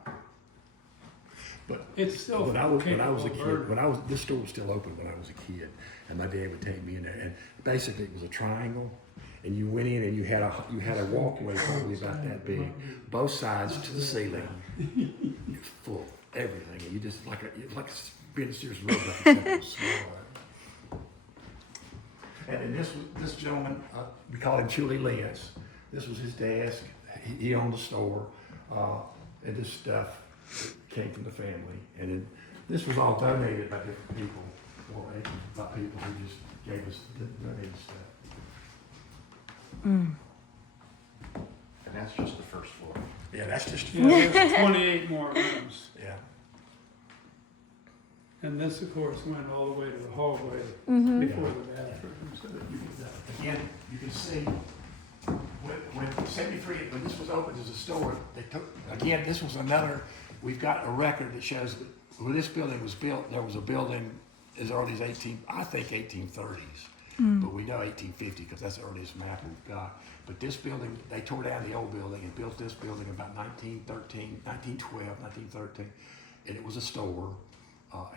But It's still when I was a capable of kid, burning. this store was still open when I was a kid, and my dad would take me in there, and basically it was a triangle, and you went in and you had a walkway probably about that big, both sides to the ceiling, full of everything, and you just like being a serious road except small. And then this gentleman, we called him Chuley Lentz. This was his desk. He owned the store, and this stuff came from the family. And then this was all donated by different people, or by people who just gave us donated stuff. That's just the first floor. Yeah, that's just, Yeah, there's 28 more rooms. yeah. And this, of course, went all the way to the hallway Mm-hmm. before the bathroom. So Again, you can see when 73, when this was opened as a store, they took, again, this was another, we've got a record that shows that when this building was built, there was a building as early as 1830s. But we know 1850 because that's the earliest map we've got. But this building, they tore down the old building and built this building about 1913, 1912, 1913. And it was a store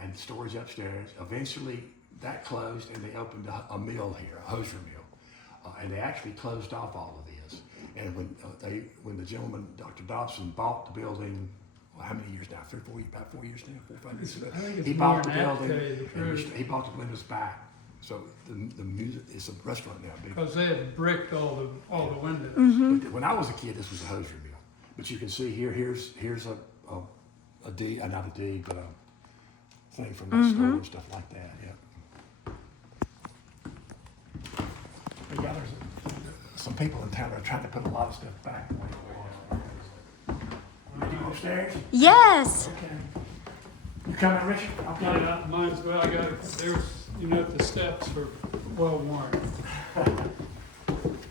and storage upstairs. Eventually that closed and they opened a mill here, a hosiery mill. And they actually closed off all of this. And when the gentleman, Dr. Dobson, bought the building, well, how many years now? 4 years, about 4 years now, 4 or 5 years ago. I think it's He more bought the than that, building. to tell you the And truth. he bought the windows back. So the music, it's a restaurant now, big. Because they had bricked all the windows. But when I was a kid, this was a hosiery mill. But you can see here, here's a D, not a D, but a thing from that store and stuff like that, yeah. But yeah, there's some people in town that are trying to put a lot of stuff back. You go upstairs? Yes. Okay. You coming, Richard? Okay. Yeah, might as well. I got there's the steps are well worn.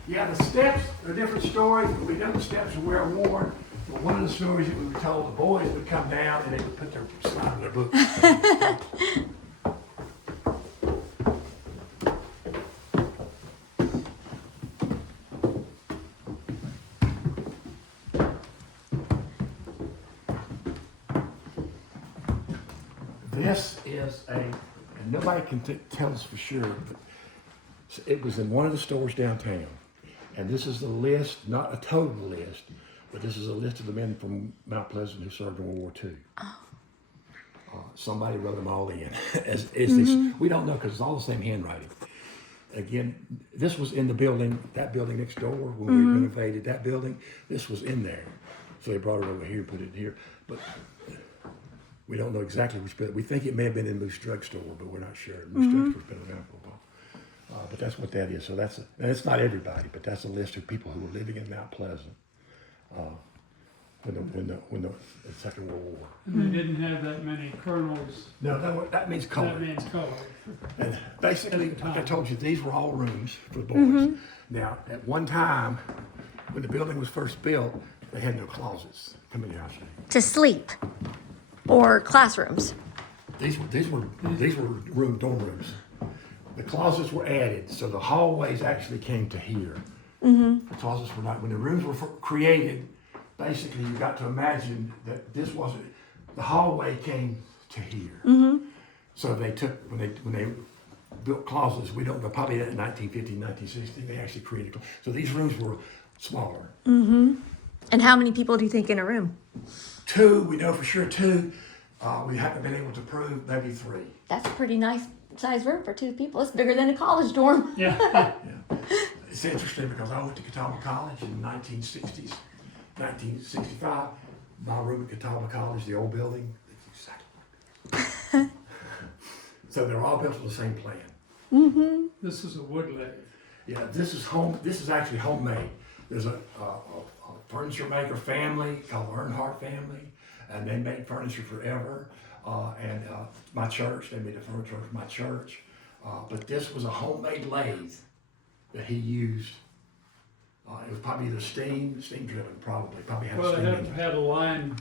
Yeah, the steps are a different story. We know the steps are well worn. But one of the stories that we were told, the boys would come down and they would put their slide in their book. This is and nobody can tell us for sure, but it was in one of the stores downtown. And this is the list, not a total list, but this is a list of the men from Mount Pleasant who served in World War II. Somebody wrote them all in. We don't know because it's all the same handwriting. Again, this was in the building, that building next door, when we renovated that building, this was in there. So they brought it over here and put it here. But we don't know exactly which building. We think it may have been in Moose Drug Store, but we're not sure. Moose Drug Store's been around for a while. But that's what that is. So and it's not everybody, but that's a list of people who were living in Mount Pleasant when the Second World War. And they didn't have that many colonels. No, that means color. That means color. And basically, At the like I time. told you, these were all rooms for the boys. Now, at one time, when the building was first built, they had no closets. Come in here, I'll show you. To sleep or classrooms. These were dorm rooms. The closets were added, so the hallways actually came to here. The closets were not. When the rooms were created, basically you got to imagine that this wasn't. The hallway came to here. So they took when they built closets. We don't know, probably in 1950, 1960. They actually created. So these rooms were smaller. And how many people do you think in a room? 2, we know for sure 2. We haven't been able to prove maybe 3. That's a pretty nice size room for 2 people. It's bigger than a college dorm. Yeah. Yeah. It's interesting because I went to Catawba College in the 1960s, 1965. My room at Catawba College, the old building, it's exactly like this. So they're all built on the same plan. This is a wood lathe. Yeah, this is actually homemade. There's a furniture maker family called the Earnhardt family, and they made furniture forever. And my church, they made the furniture for my church. But this was a homemade lathe that he used. It was probably either steam driven, probably had a Well, steam they engine. had a line.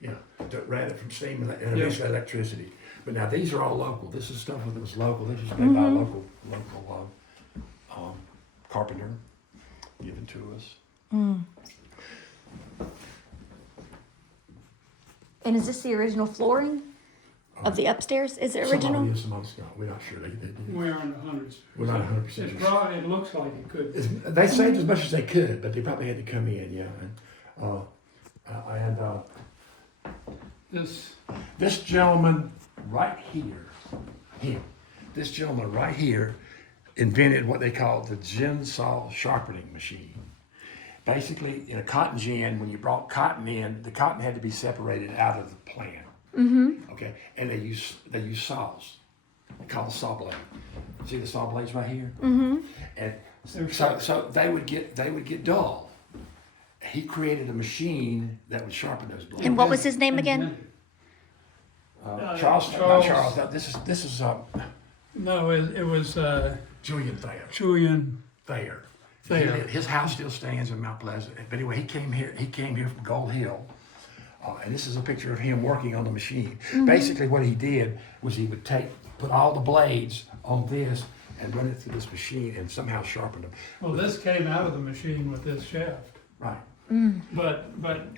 Yeah, that ran it from steam and eventually electricity. But now these are all local. This is stuff that was local. This is made by a local carpenter, given to us. And is this the original flooring of the upstairs? Is it Some original? of it is, some of it's not. We're not sure. We are in the hundreds. We're not 100% sure. It looks like it could. They saved as much as they could, but they probably had to come in, yeah. And this gentleman right here, this gentleman right here invented what they call the gin saw sharpening machine. Basically, in a cotton gin, when you brought cotton in, the cotton had to be separated out of the plant. Okay, and they use saws. They call it saw blade. See the saw blades right here? And so they would get dull, he created a machine that would sharpen those blades. And what was his name again? Charles, not Charles. No, this is No, it was Julian Thayer. Julian. Thayer. Thayer. His house still stands in Mount Pleasant. But anyway, he came here from Gold Hill. And this is a picture of him working on the machine. Basically what he did was he would put all the blades on this and run it through this machine and somehow sharpen them. Well, this came out of the machine with this shaft. Right. But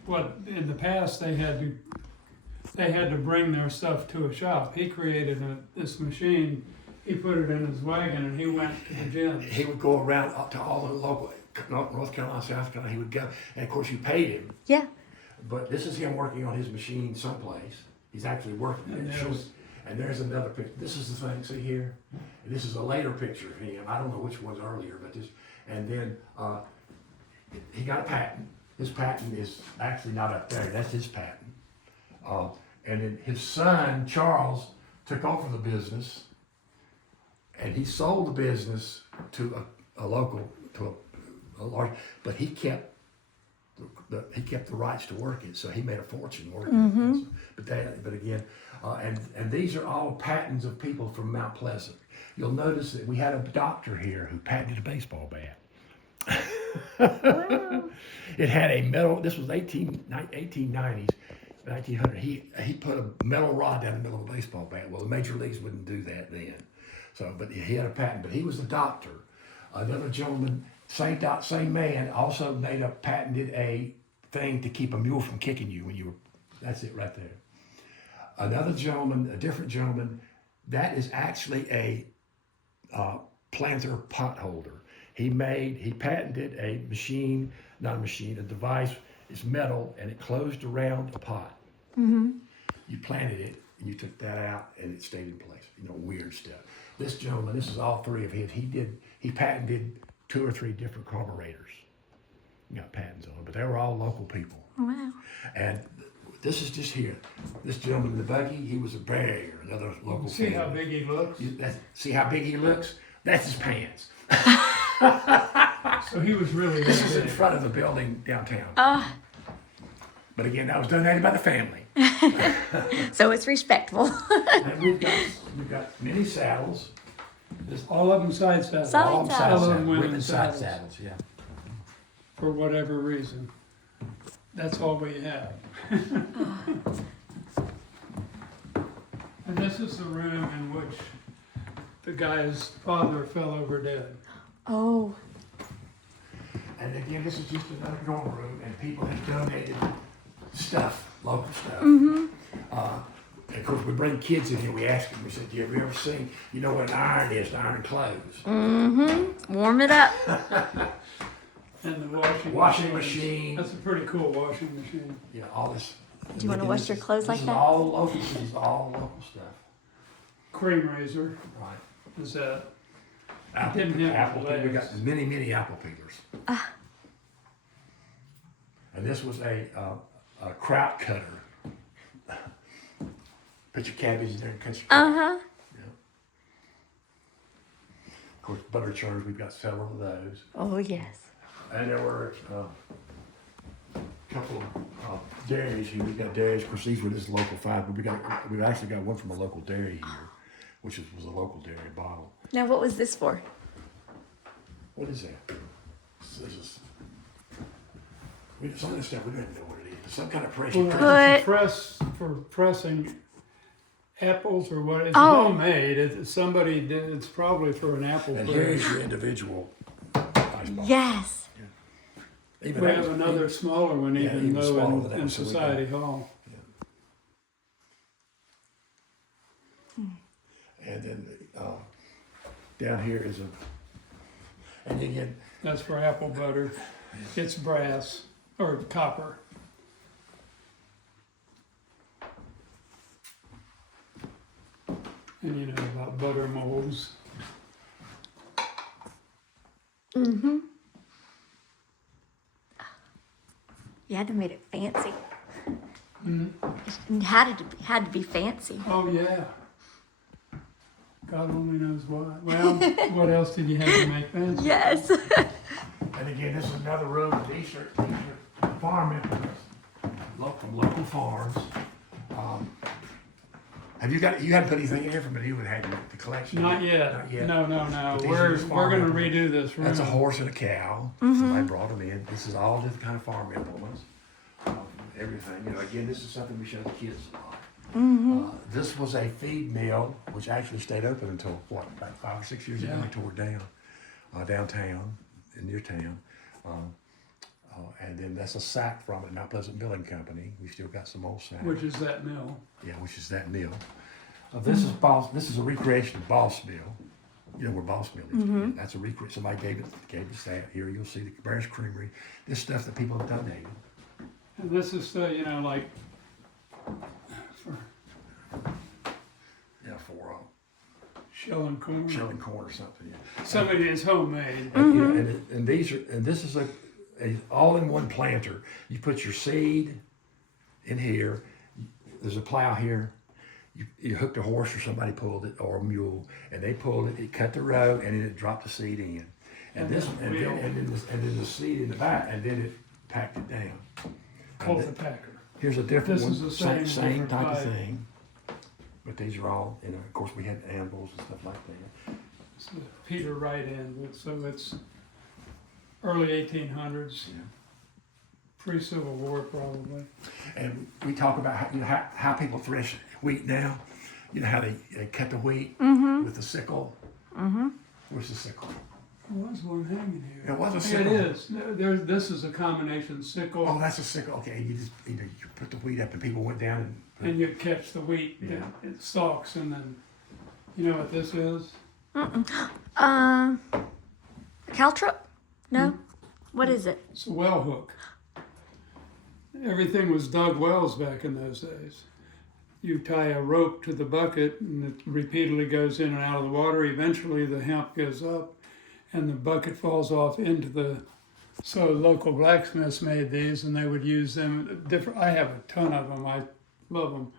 what in the past they had to bring their stuff to a shop. He created this machine. He put it in his wagon and he went to the gym. He would go around up to all the local, North Carolina, South Carolina, he would go, and of course you paid him. Yeah. But this is him working on his machine someplace. He's actually working. And there's another picture. This is the thing, see here? And this is a later picture of him. I don't know which one's earlier, but this, and then he got a patent. His patent is actually not up there, that's his patent. And then his son, Charles, took over the business, and he sold the business to a large, but he kept the rights to work it, so he made a fortune working it. But again, and these are all patents of people from Mount Pleasant. You'll notice that we had a doctor here who patented a baseball bat. Wow. It had a metal. This was 1890s, 1900. He put a metal rod down the middle of a baseball bat. Well, the major leagues wouldn't do that then. So, but he had a patent. But he was the doctor. Another gentleman, same man, also patented a thing to keep a mule from kicking you when you were. That's it right there. Another gentleman, a different gentleman, that is actually a planter pot holder. He patented a machine, not a machine, a device. It's metal and it closed around a pot. You planted it and you took that out and it stayed in place. Weird stuff. This gentleman, this is all three of his. He patented 2 or 3 different carburetors. He got patents on them, but they were all local people. Wow. And this is just here. This gentleman in the buggy, he was a barrier, another local See how family. big he looks? See how big he looks? That's his pants. So he was really This is in big. front of the building downtown. But again, that was donated by the family. So it's respectful. And we've got many saddles. All of them side saddles. Side All of them side saddles. All of saddles. them women Women's side saddles. saddles, yeah. For whatever reason. That's all we have. And this is the room in which the guy's father fell over dead. Oh. And again, this is just another dorm room, and people have donated stuff, local stuff. And of course, we bring kids in here. We ask them. We said, "Do you ever seen? You know what an iron is? To iron clothes." Warm it up. And the Washing machine. That's a pretty cool washing machine. Yeah, all this. Do you wanna wash your clothes like that? This is all local. This is all local stuff. Cream razor Right. is that. Apple, Didn't have apple legs. We got many apple peelers. And this was a kraut cutter. Put your cabbage in there and cut your kraut. Yeah. Of course, butter churners, we've got several of those. Oh, yes. And there were a couple of dairies here. We've got dairies. Of course, these were just local five, but we've actually got one from a local dairy here, which was a local dairy bottle. Now, what was this for? What is that? This is. Some of this stuff we don't even know what it is. Some kind of pressure. Well, it's a press for pressing apples or what? It's Oh. homemade. Somebody did. It's probably for an apple And press. here's your individual ice ball. Yes. Even We that have was- another smaller one, Yeah, even even though smaller than that, in so we Society Hall. And then down here is and again, That's for apple butter. It's brass or copper. And you know about butter molds. You had to make it fancy. It had to be fancy. Oh yeah. God only knows why. Well, what else did you have to make fancy? Yes. and again, this is another room. These are farm implements from local farms. Have you hadn't put anything in here from it? You would have had the collection? Not yet. Not yet. No. But these are We're just farm gonna implements. redo this room. That's a horse and a cow. Somebody brought them in. This is all different kind of farm implements. Everything. Again, this is something we show the kids a lot. This was a feed mill, which actually stayed open until about 5 or 6 years ago. Yeah. They tore it down downtown, near town. And then that's a sack from it, Mount Pleasant Milling Company. We still got some old sacks. Which is that mill. Yeah, which is that mill. This is Boss. This is a recreation of Boss Mill. You know where Boss Mill is. That's a recreation. Somebody gave us that. Here you'll see the Cabarrus Creamery. This stuff that people have donated. And this is the, like, for For shell and corn. shelling corn or something. Yeah. Somebody is homemade. And this is a all-in-one planter. You put your seed in here. There's a plow here. You hooked a horse or somebody pulled it, or a mule, and they pulled it. It cut the row, and then it dropped the seed in. And then the seed in the back, and then it packed it down. Cultipacker. Here's a different This one. is the same Same type of type. thing. But these are all, of course, we had animals and stuff like that. It's the Peter Wright end, so it's early 1800s, Yeah. pre-Civil War probably. And we talk about how people thresh wheat now. You know how they cut the wheat with the sickle. Where's the sickle? There was one hanging here. It was a Yeah, sickle. it is. This is a combination sickle, Oh, that's a sickle. Okay, you just you put the wheat up, and people went down and. and you catch the wheat, Yeah. it stalks, and then, you know what this is? Caltrip? No? What is it? It's a well hook. Everything was dug wells back in those days. You tie a rope to the bucket, and it repeatedly goes in and out of the water. Eventually, the hemp goes up, and the bucket falls off into the. So local blacksmiths made these, and they would use them different. I have a ton of them. I love them.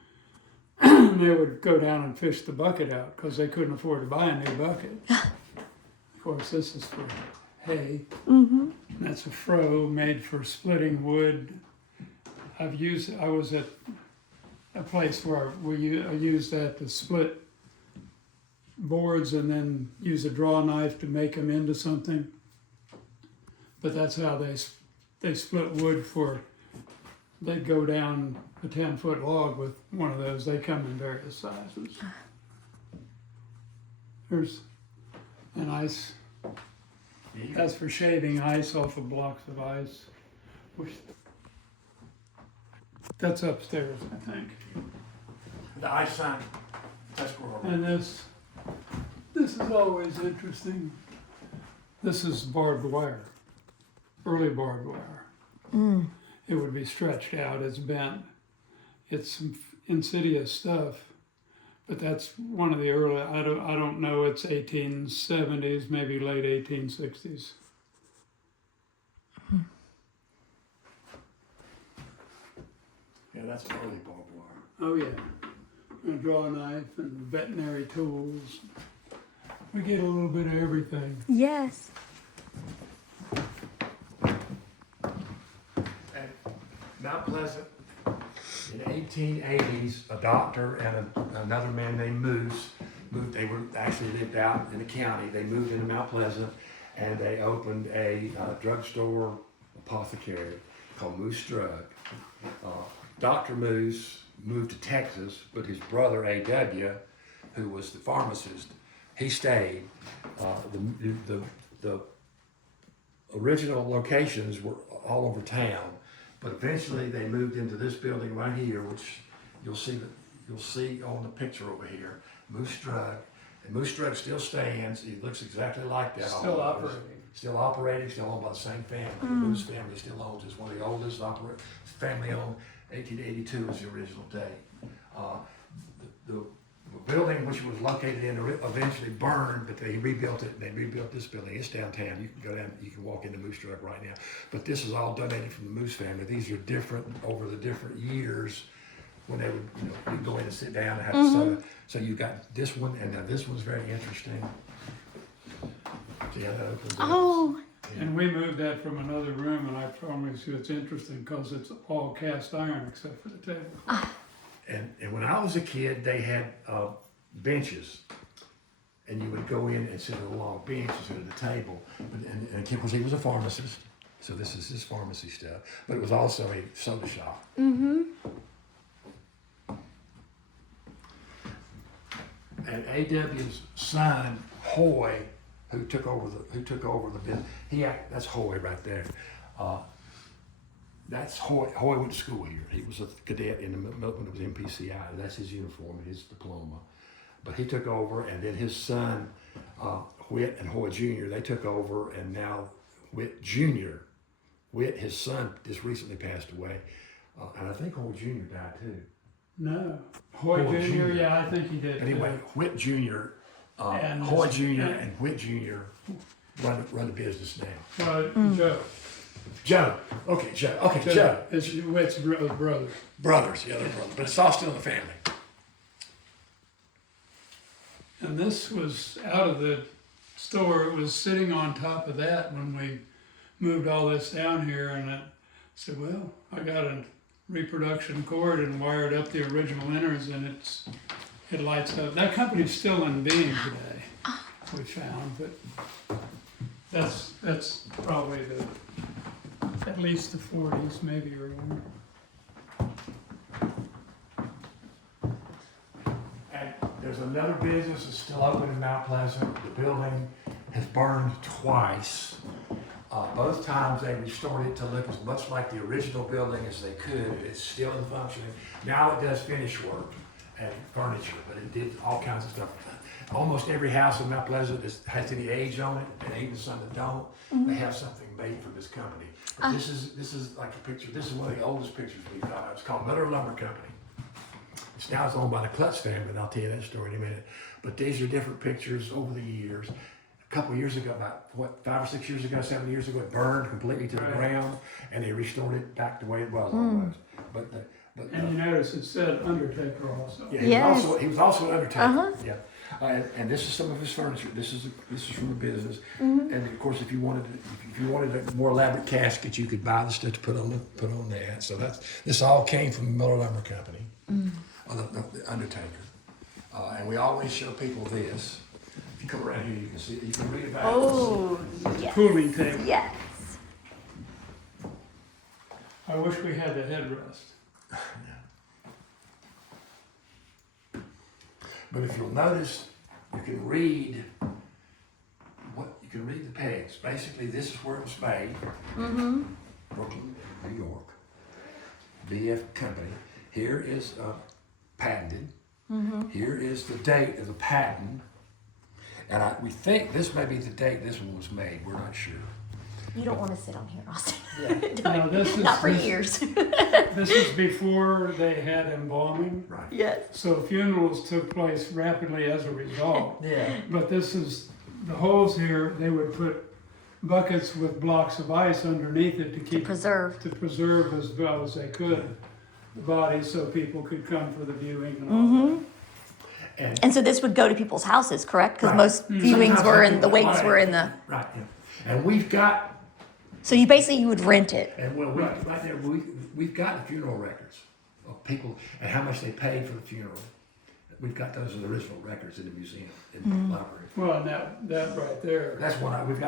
They would go down and fish the bucket out because they couldn't afford to buy a new bucket. Of course, this is for hay. And that's a froe made for splitting wood. I was at a place where I used that to split boards and then use a draw knife to make them into something. But that's how they split wood for. They'd go down a 10-foot log with one of those. They come in various sizes. There's an ice. That's for shaving ice off of blocks of ice. That's upstairs, I think. The ice sign. That's where. And this is always interesting. This is barbed wire, early barbed wire. It would be stretched out, it's bent. It's some insidious stuff, but that's one of the early, I don't know, it's 1870s, maybe late 1860s. Yeah, that's an early barbed wire. Oh yeah, a draw knife and veterinary tools. We get a little bit of everything. Yes. At Mount Pleasant, in the 1880s, a doctor and another man named Moose moved. They were actually lived out in the county. They moved into Mount Pleasant, and they opened a drugstore apothecary called Moose Drug. Dr. Moose moved to Texas, but his brother A.W., who was the pharmacist, he stayed. The original locations were all over town, but eventually they moved into this building right here, which you'll see on the picture over here, Moose Drug. And Moose Drug still stands. It looks exactly like that. Still almost. operating. Still operating, still owned by the same family. The Moose family still owns it. It's one of the oldest family owned. 1882 was the original date. The building which was located in eventually burned, but they rebuilt it, and they rebuilt this building. It's downtown. You can go down, you can walk into Moose Drug right now. But this is all donated from the Moose family. These are different over the different years when they would, you'd go in and sit down and have soda. So you got this one, and now this one's very interesting. See how that opens up? Oh, And we moved that from another room, and I promise you it's interesting because it's all cast iron except for the table. And when I was a kid, they had benches, and you would go in and sit at a long bench instead of the table. And of course, he was a pharmacist, so this is his pharmacy stuff. But it was also a soda shop. Mm-hmm. And A.W.'s son, Hoy, who took over the business. That's Hoy right there. That's Hoy. Hoy went to school here. He was a cadet in the when it was MPCI. That's his uniform, his diploma. But he took over, and then his son, Whit and Hoy Jr. They took over, and now Whit Jr. Whit, his son, just recently passed away, and I think Hoy Jr. died too. No. Hoy Hoy Jr., Jr. yeah, I think he did. Anyway, too. Whit Jr. And Hoy this- Jr. and Whit Jr. run the business now. Joe. Joe. Okay, Joe. Okay, Joe. It's Whit's brother. Brothers, yeah, they're brothers, but it's all still in the family. And this was out of the store. It was sitting on top of that when we moved all this down here. And I said, well, I got a reproduction cord and wired up the original innards, and it lights up. That company's still in being today, we found. But that's probably at least the 40s, maybe earlier. And there's another business that's still open in Mount Pleasant. The building has burned twice. Both times they restored it to look as much like the original building as they could. It's still in functioning. Now it does finish work and furniture, but it did all kinds of stuff. Almost every house in Mount Pleasant has any age on it, and even some that don't, they have something made from this company. But this is like a picture. This is one of the oldest pictures we've got. It's called Miller Lumber Company. It's now owned by the Klutz family, and I'll tell you that story in a minute. But these are different pictures over the years. A couple of years ago, about 5 or 6 years ago, 7 years ago, it burned completely to the ground, and they restored it back the way it was almost. And you notice it said Undertaker also. Yeah, Yes. he was also an undertaker. Uh-huh. Yeah, and this is some of his furniture. This is from the business. And of course, if you wanted a more elaborate casket, you could buy the stuff to put on that. So this all came from the Miller Lumber Company, or the undertaker. And we always show people this. If you come around here, you can see. You can read about it. Oh, yes. Cooling table. Yes. I wish we had the headrest. But if you'll notice, you can read the pegs. Basically, this is where it was made. Brooklyn, New York. BF Company. Here is patented. Here is the date of the patent. And we think this may be the date this one was made. We're not sure. You don't want to sit on here, Austin. No, this is Not for years. This is before they had embalming. Right. Yes. So funerals took place rapidly as a result. Yeah. But this is the holes here. They would put buckets with blocks of ice underneath it to Preserve. as well as they could the body, so people could come for the viewing and all that. And so this would go to people's houses, correct? Because Right. most viewings Sometimes were people in the wakes buy it. were in the. Right. Yeah. And we've got, So you would rent it. and well, right there, we've got the funeral records of people and how much they paid for the funeral. We've got those in the original records in the museum, in the library. Well, and that right there. That's one we've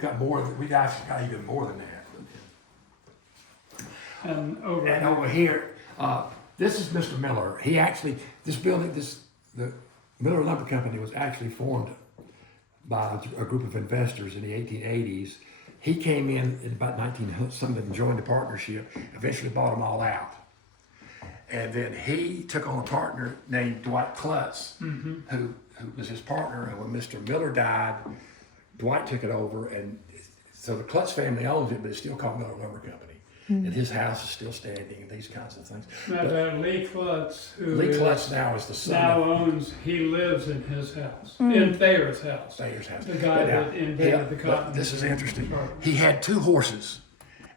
got more. We've actually got even more than that. And over And over here, this is Mr. Miller. The Miller Lumber Company was actually formed by a group of investors in the 1880s. He came in about 1900, some of them joined the partnership, eventually bought them all out. And then he took on a partner named Dwight Klutz, who was his partner. And when Mr. Miller died, Dwight took it over. And so the Klutz family owns it, but it's still called Miller Lumber Company. And his house is still standing and these kinds of things. now, Lee Klutz, who Lee is- Klutz now is the son now of owns, he lives in his house, in Thayer's house. Thayer's house. The guy But now, that invented the but cotton. this is interesting. Sorry. He had 2 horses,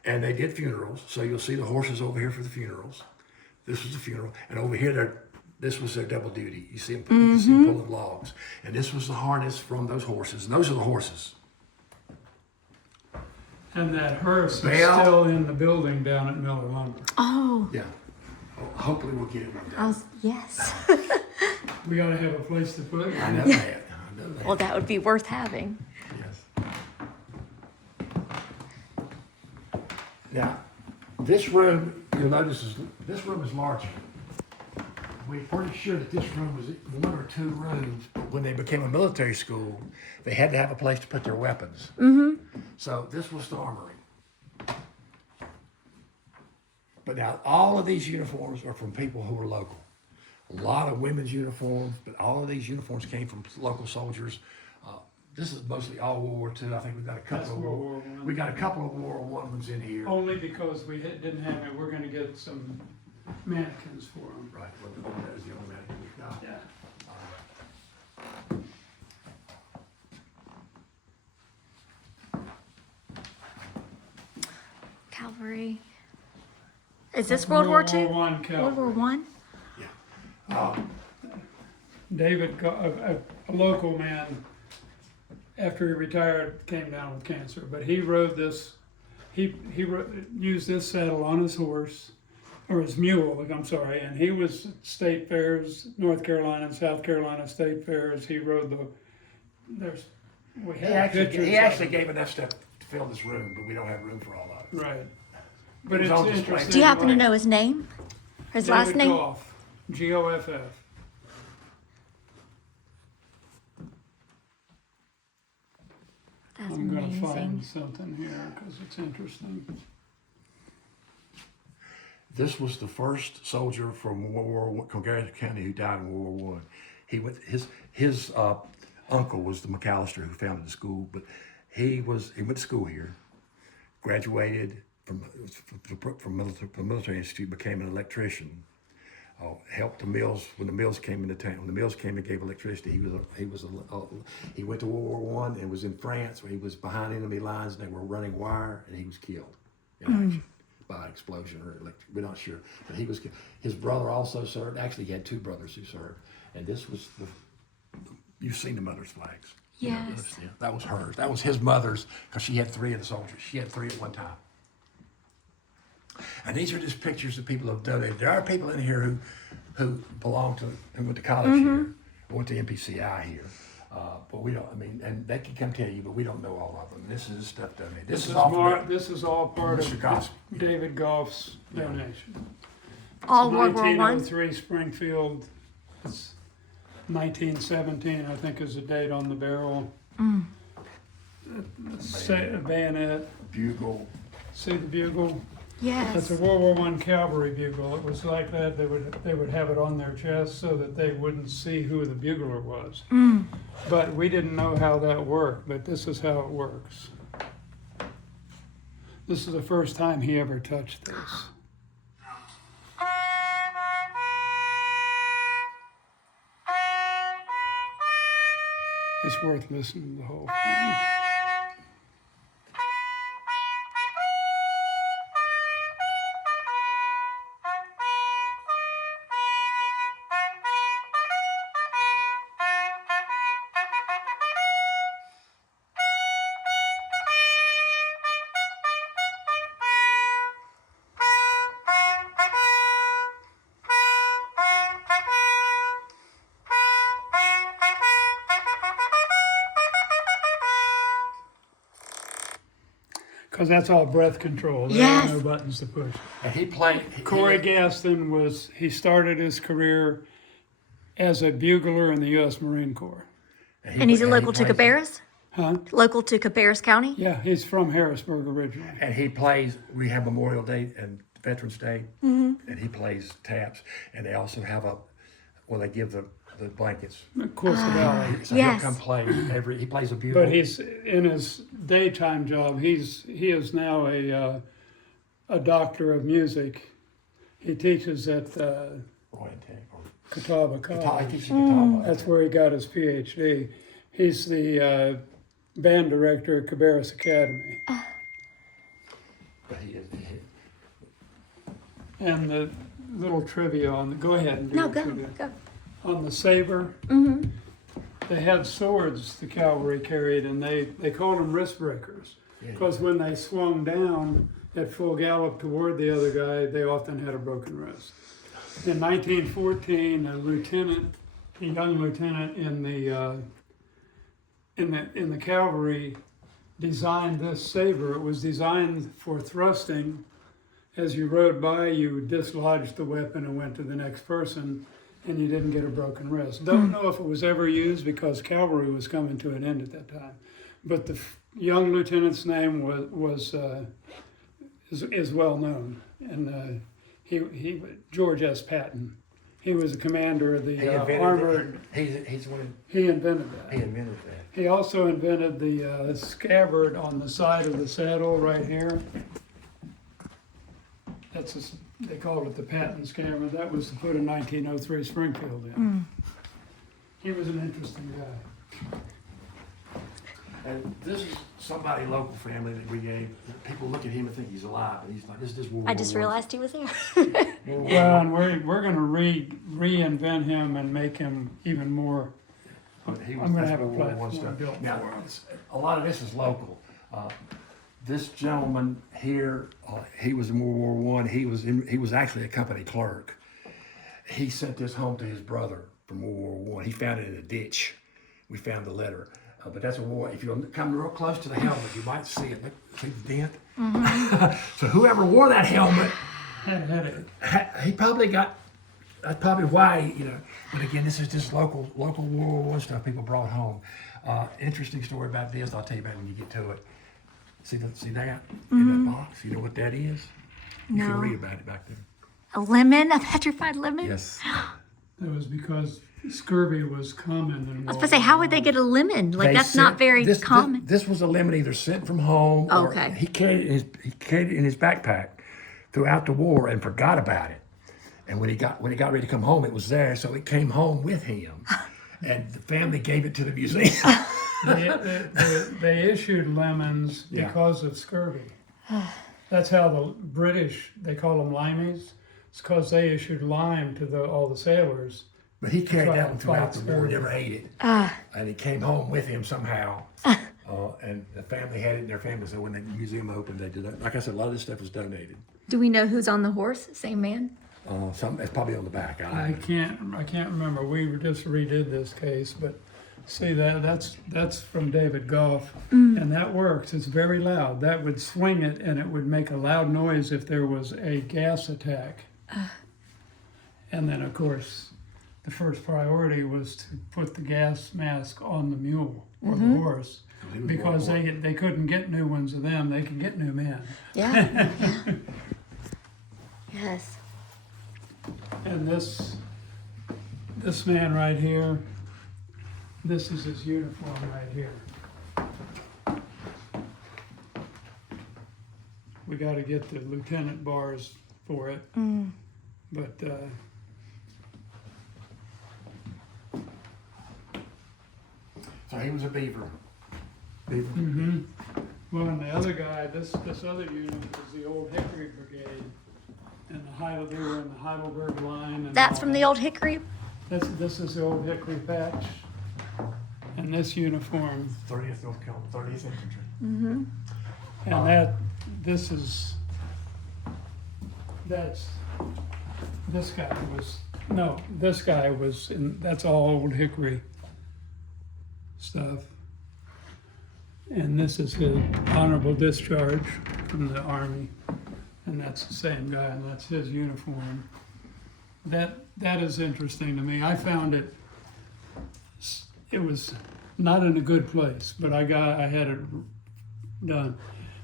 and they did funerals. So you'll see the horses over here for the funerals. This was the funeral, and over here, this was their double duty. You see them, you can see them pulling logs, and this was the harness from those horses. And those are the horses. And that hearse is Bell. still in the building down at Miller Lumber. Oh, Yeah. Well, hopefully we'll get it one day. yes. We gotta have a place to put it. I know that. I know that. Well, that would be worth having. Yes. Now, this room, you'll notice, this room is larger. We're pretty sure that this room was one or two rooms, but when they became a military school, they had to have a place to put their weapons. Mm-hmm. So this was the armory. But now, all of these uniforms are from people who were local. A lot of women's uniforms, but all of these uniforms came from local soldiers. This is mostly all World War II. I think we've got a That's couple of World War I. we got a couple of World War I ones in here. Only because we didn't have it, we're gonna get some mannequins for them. Right. Well, that is the only man we've got. Yeah. Cavalry. Is this World War II? War I World cavalry. War One? Yeah. David, a local man, after he retired, came down with cancer. But he rode this, used this saddle on his horse, or his mule, I'm sorry, and he was at state fairs, North Carolina and South Carolina state fairs. He rode we have pictures. He of actually him. gave enough stuff to fill this room, but we don't have room for all of it. Right. But was it's on display. interesting. Do you happen to like know his name? His last David name? Goff, Goff. That's I'm gonna amazing. find something here because it's interesting. This was the first soldier from World War I, Cabarrus County, who died in World War I. He went. His uncle was the McAllister who founded the school, but he went to school here, graduated from military institute, became an electrician. Helped the mills when the mills came into town. When the mills came and gave electricity, he went to World War I and was in France where he was behind enemy lines and they were running wire and he was killed in action by explosion or electric. We're not sure, but he was killed. His brother also served. Actually, he had two brothers who served, and this was you've seen the mother's flags. You know, Yes. yeah, that was hers. That was his mother's because she had three of the soldiers. She had three at one time. And these are just pictures that people have donated. There are people in here who belong to, who went to college here, went to MPCI here. But we don't, I mean, and they can come tell you, but we don't know all of them. This is stuff donated. This is all from This is all part Mr. of Goss. David Goff's donation. All World War One? 1903 Springfield. It's 1917, I think, is the date on the barrel. A bayonet. bugle. See the bugle? That's Yes. a World War I cavalry bugle. It was like that. They would have it on their chest so that they wouldn't see who the bugler was. But we didn't know how that worked. But this is how it works. This is the first time he ever touched this. It's worth listening to the whole thing. Because that's all breath control. There Yes. are no buttons to push. And he played. Corey Gaston he started his career as a bugler in the U.S. Marine Corps. And he's a local to plays- Cabarrus? Huh? Local to Cabarrus County? Yeah, he's from Harrisburg originally. And he plays, we have Memorial Day and Veterans Day, and he plays taps. And they also have they give the blankets. Of course, Valley. So Yes. he'll come play he plays a bugle. But he's in his daytime job. He is now a doctor of music. He teaches at Roy and Tech, or Catawba guitar, College. he teaches guitar. That's where he got his PhD. He's the band director at Cabarrus Academy. But he is. And the little trivia go ahead and do No, the go, trivia. go. On the saber, they had swords the cavalry carried, and they called them wrist breakers. because when they swung down at full gallop toward the other guy, they often had a broken wrist. In 1914, a young lieutenant in the cavalry designed this saber. It was designed for thrusting. As you rode by, you dislodged the weapon and went to the next person, and you didn't get a broken wrist. Don't know if it was ever used because cavalry was coming to an end at that time. But the young lieutenant's name is well known, and he George S. Patton. He was the commander of the armored. He's one. He invented that. He invented that. He also invented the scabbard on the side of the saddle right here. They called it the Patton scabbard. That was to put a 1903 Springfield in. He was an interesting guy. And this is somebody local family that we gave. People look at him and think he's alive, and he's like, this is World I War just I. realized he was there. Well, and we're going to reinvent him and make him even more. He was, I'm gonna that's have a World War I platform stuff. built Now, for him. a lot of this is local. This gentleman here, he was in World War I. He was actually a company clerk. He sent this home to his brother from World War I. He found it in a ditch. We found the letter. But that's a war. If you come real close to the helmet, you might see it. Look, see the dent? So whoever wore that helmet, he probably got, that's probably why, but again, this is just local World War I stuff people brought home. Interesting story about this, I'll tell you about when you get to it. See that in that box? You know what that is? You should No. read about it back there. A lemon, a petrified lemon? Yes. That was because scurvy was common in I was supposed to say, how would they get a lemon? Like, They that's not sent- very this, common. This was a lemon either sent from home or Okay. he carried it in his backpack throughout the war and forgot about it. And when he got ready to come home, it was there, so it came home with him. And the family gave it to the museum. They issued lemons Yeah. because of scurvy. That's how the British, they call them limeys. It's because they issued lime to all the sailors. But he carried Try that to one throughout fight the war, scurvy. never ate it. And it came home with him somehow. And the family had it in their family, so when the museum opened, they did that. Like I said, a lot of this stuff was donated. Do we know who's on the horse? Same man? It's probably on the back. I can't remember. We just redid this case, but see that's from David Goff, and that works. It's very loud. That would swing it, and it would make a loud noise if there was a gas attack. And then, of course, the first priority was to put the gas mask on the mule or the horse, because they couldn't get new ones of them. They could get new men. Yeah. Yes. And this man right here, this is his uniform right here. We got to get the lieutenant bars for it, but So he was a beaver. well, and the other guy, this other unit was the Old Hickory Brigade, and they were in the Heidelberg line. And That's all from that. the old Hickory? This is the Old Hickory patch, and this uniform. 30th North Carolina, 30th Infantry. And this guy was that's all Old Hickory stuff. And this is his honorable discharge from the Army. And that's the same guy, and that's his uniform. That is interesting to me. I found it was not in a good place, but I had it done.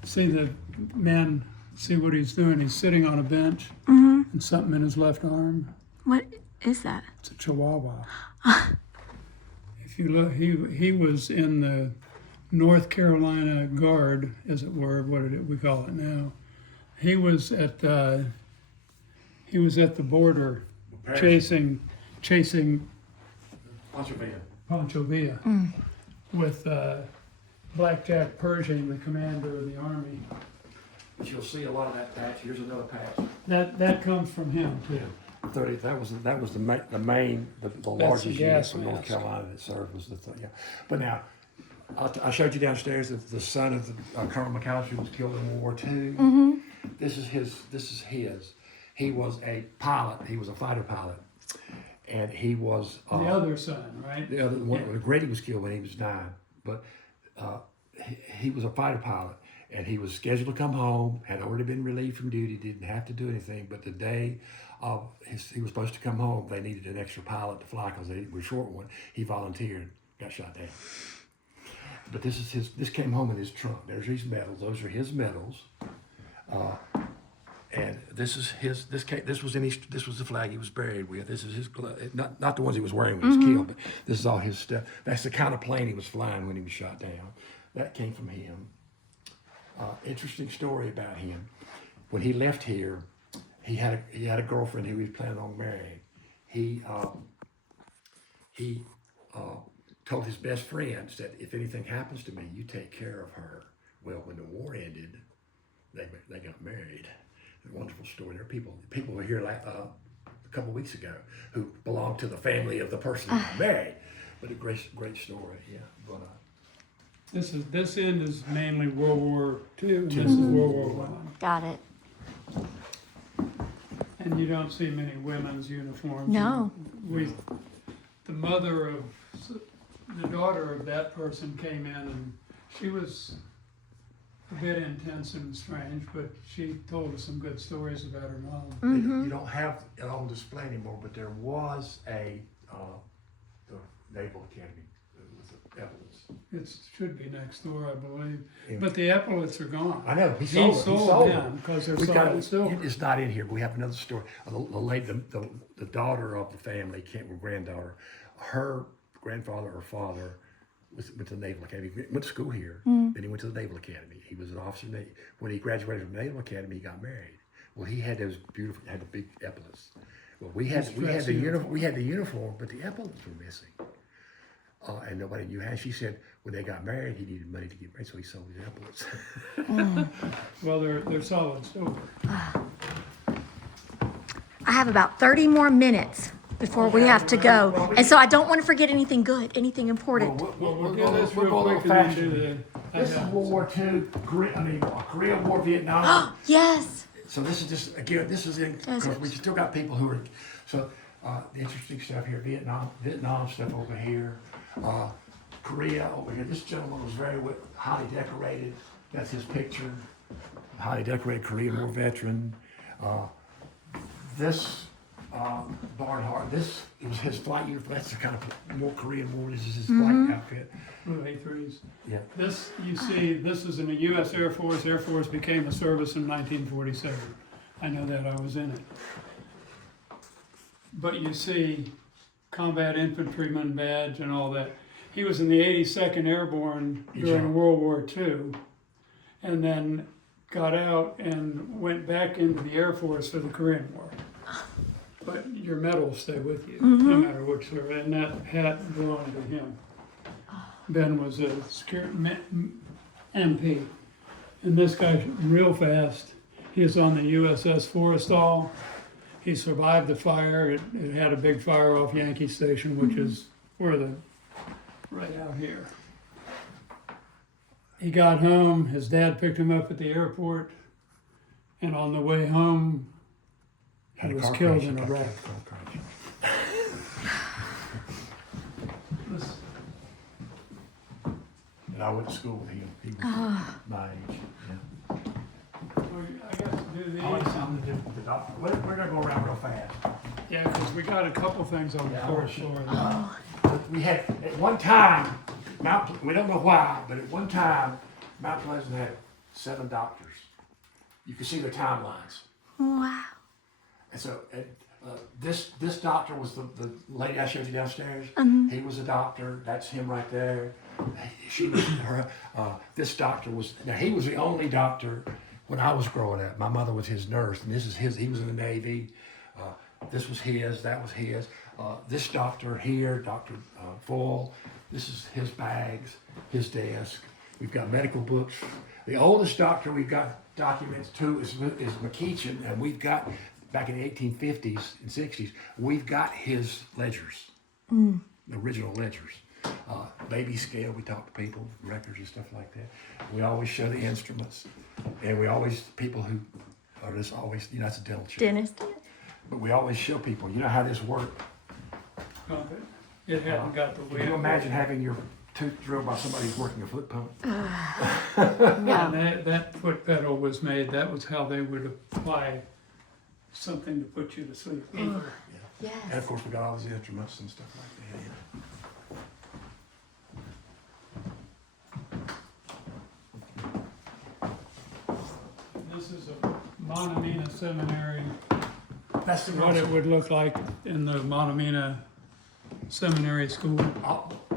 See the man, see what he's doing. He's sitting on a bench and something in his left arm. What is that? It's a chihuahua. If you look, he was in the North Carolina Guard, as it were. What we call it now. He was at the border chasing Pancho Villa with Blackjack Pershing, the commander of the army. But you'll see a lot of that patch. Here's another patch. That comes from him too. 30. That was the largest unit gas from North mask. Carolina that served was the thing. Yeah. But now, I showed you downstairs that the son of Colonel McAllister was killed in World War II. This is his. He was a pilot. He was a fighter pilot, and he was The other son, right? the other one. Grady was killed when he was 9, but he was a fighter pilot, and he was scheduled to come home. Had already been relieved from duty. Didn't have to do anything. But the day of he was supposed to come home, they needed an extra pilot to fly because they were short one. He volunteered. Got shot down. But this is his. This came home in his trunk. There's his medals. Those are his medals. And this is his. This was in his. This was the flag he was buried with. This is his. Not the ones he was wearing when he was killed, but this is all his stuff. That's the kind of plane he was flying when he was shot down. That came from him. Interesting story about him. When he left here, he had a girlfriend who he was planning on marrying. He told his best friends that if anything happens to me, you take care of her. Well, when the war ended, they got married. A wonderful story. There are people were here like a couple weeks ago who belonged to the family of the person who got married. But a great story, yeah. But This end is mainly World War II, and this is World War I. Got it. And you don't see many women's uniforms. No. The mother of, the daughter of that person came in, and she was a bit intense and strange, but she told us some good stories about her mom. you don't have it on display anymore, but there was the Naval Academy with the epaulets. It should be next door, I believe. Yeah. But the epaulets are gone. I know. He He sold them. them because they're We got solid silver. It's not in here. But we have another story. The daughter of the family, granddaughter, her grandfather or father went to the Naval Academy. He went to school here. Then he went to the Naval Academy. He was an officer. When he graduated from the Naval Academy, he got married. Well, he had those had the big epaulets. Well, we had the uniform, but the epaulets were missing. And nobody knew how. She said when they got married, he needed money to get married, so he sold his epaulets. Well, they're solid silver. I have about 30 more minutes before we have to go. And so I don't want to forget anything good, anything important. We'll do this we'll real go a quick little and then do faster. the. This is World War II, Korea War, Vietnam. Yes. So this is just, again, this is in, because we still got people who are, so the interesting stuff here, Vietnam stuff over here, Korea over here. This gentleman was very highly decorated. That's his picture. Highly decorated Korean War veteran. This Barnhart, this was his flight uniform. That's the kind of more Korean War. This is his flight outfit. Blue A3s. Yeah. This, you see, this is in the U.S. Air Force. Air Force became a service in 1947. I know that, I was in it. But you see combat infantryman badge and all that. He was in the 82nd Airborne during World War II, and then got out and went back into the Air Force for the Korean War. But your medal will stay with you, no matter which service, and that hat belonged to him. Ben was a security MP. And this guy's real fast. He was on the USS Forrestal. He survived the fire. It had a big fire off Yankee Station, which is where right out here. He got home. His dad picked him up at the airport. And on the way home, he was killed in a wreck. And I went to school with him. He was my age. Yeah. I got to do these. We're going to go around real fast. Yeah, because we got a couple things on the fourth floor. We had, at one time, we don't know why, but at one time, Mount Pleasant had 7 doctors. You can see their timelines. Wow. And so this doctor was the lady I showed you downstairs. He was a doctor. That's him right there. She was her. This doctor was. Now he was the only doctor when I was growing up. My mother was his nurse, and this is his. He was in the Navy. This was his. That was his. This doctor here, Dr. Full. This is his bags, his desk. We've got medical books. The oldest doctor we've got documents to is McKeechin, and we've got back in the 1850s and 60s. We've got his ledgers, the original ledgers. Baby scale, we talk to people, records and stuff like that. We always show the instruments, and we always, people who are just always, you know, that's a dental chair. Dentist. But we always show people, you know how this works. Okay. It hadn't got the Can you weight. imagine having your tooth drilled by somebody who's working a foot pump? And that foot pedal was made, that was how they would apply something to put you to sleep. And Yes. of course, we got all these instruments and stuff like that. You know. This is a Monomina seminary, That's the what it would look like in the Monomina Seminary School.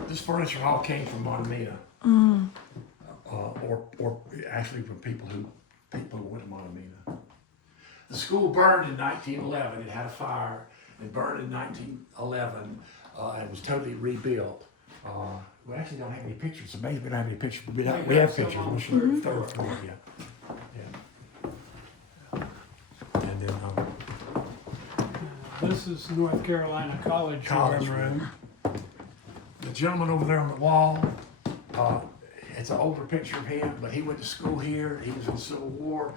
This furniture all came from Monomina. Or actually from people who went to Monomina. The school burned in 1911. It had a fire. It burned in 1911 and was totally rebuilt. We actually don't have any pictures. It's amazing we don't have any pictures, but we have some pictures. on We'll the show you the third third floor, yeah. And then This is North Carolina College College room. the gentleman over there on the wall, it's an older picture of him, but he went to school here. He was in the Civil War.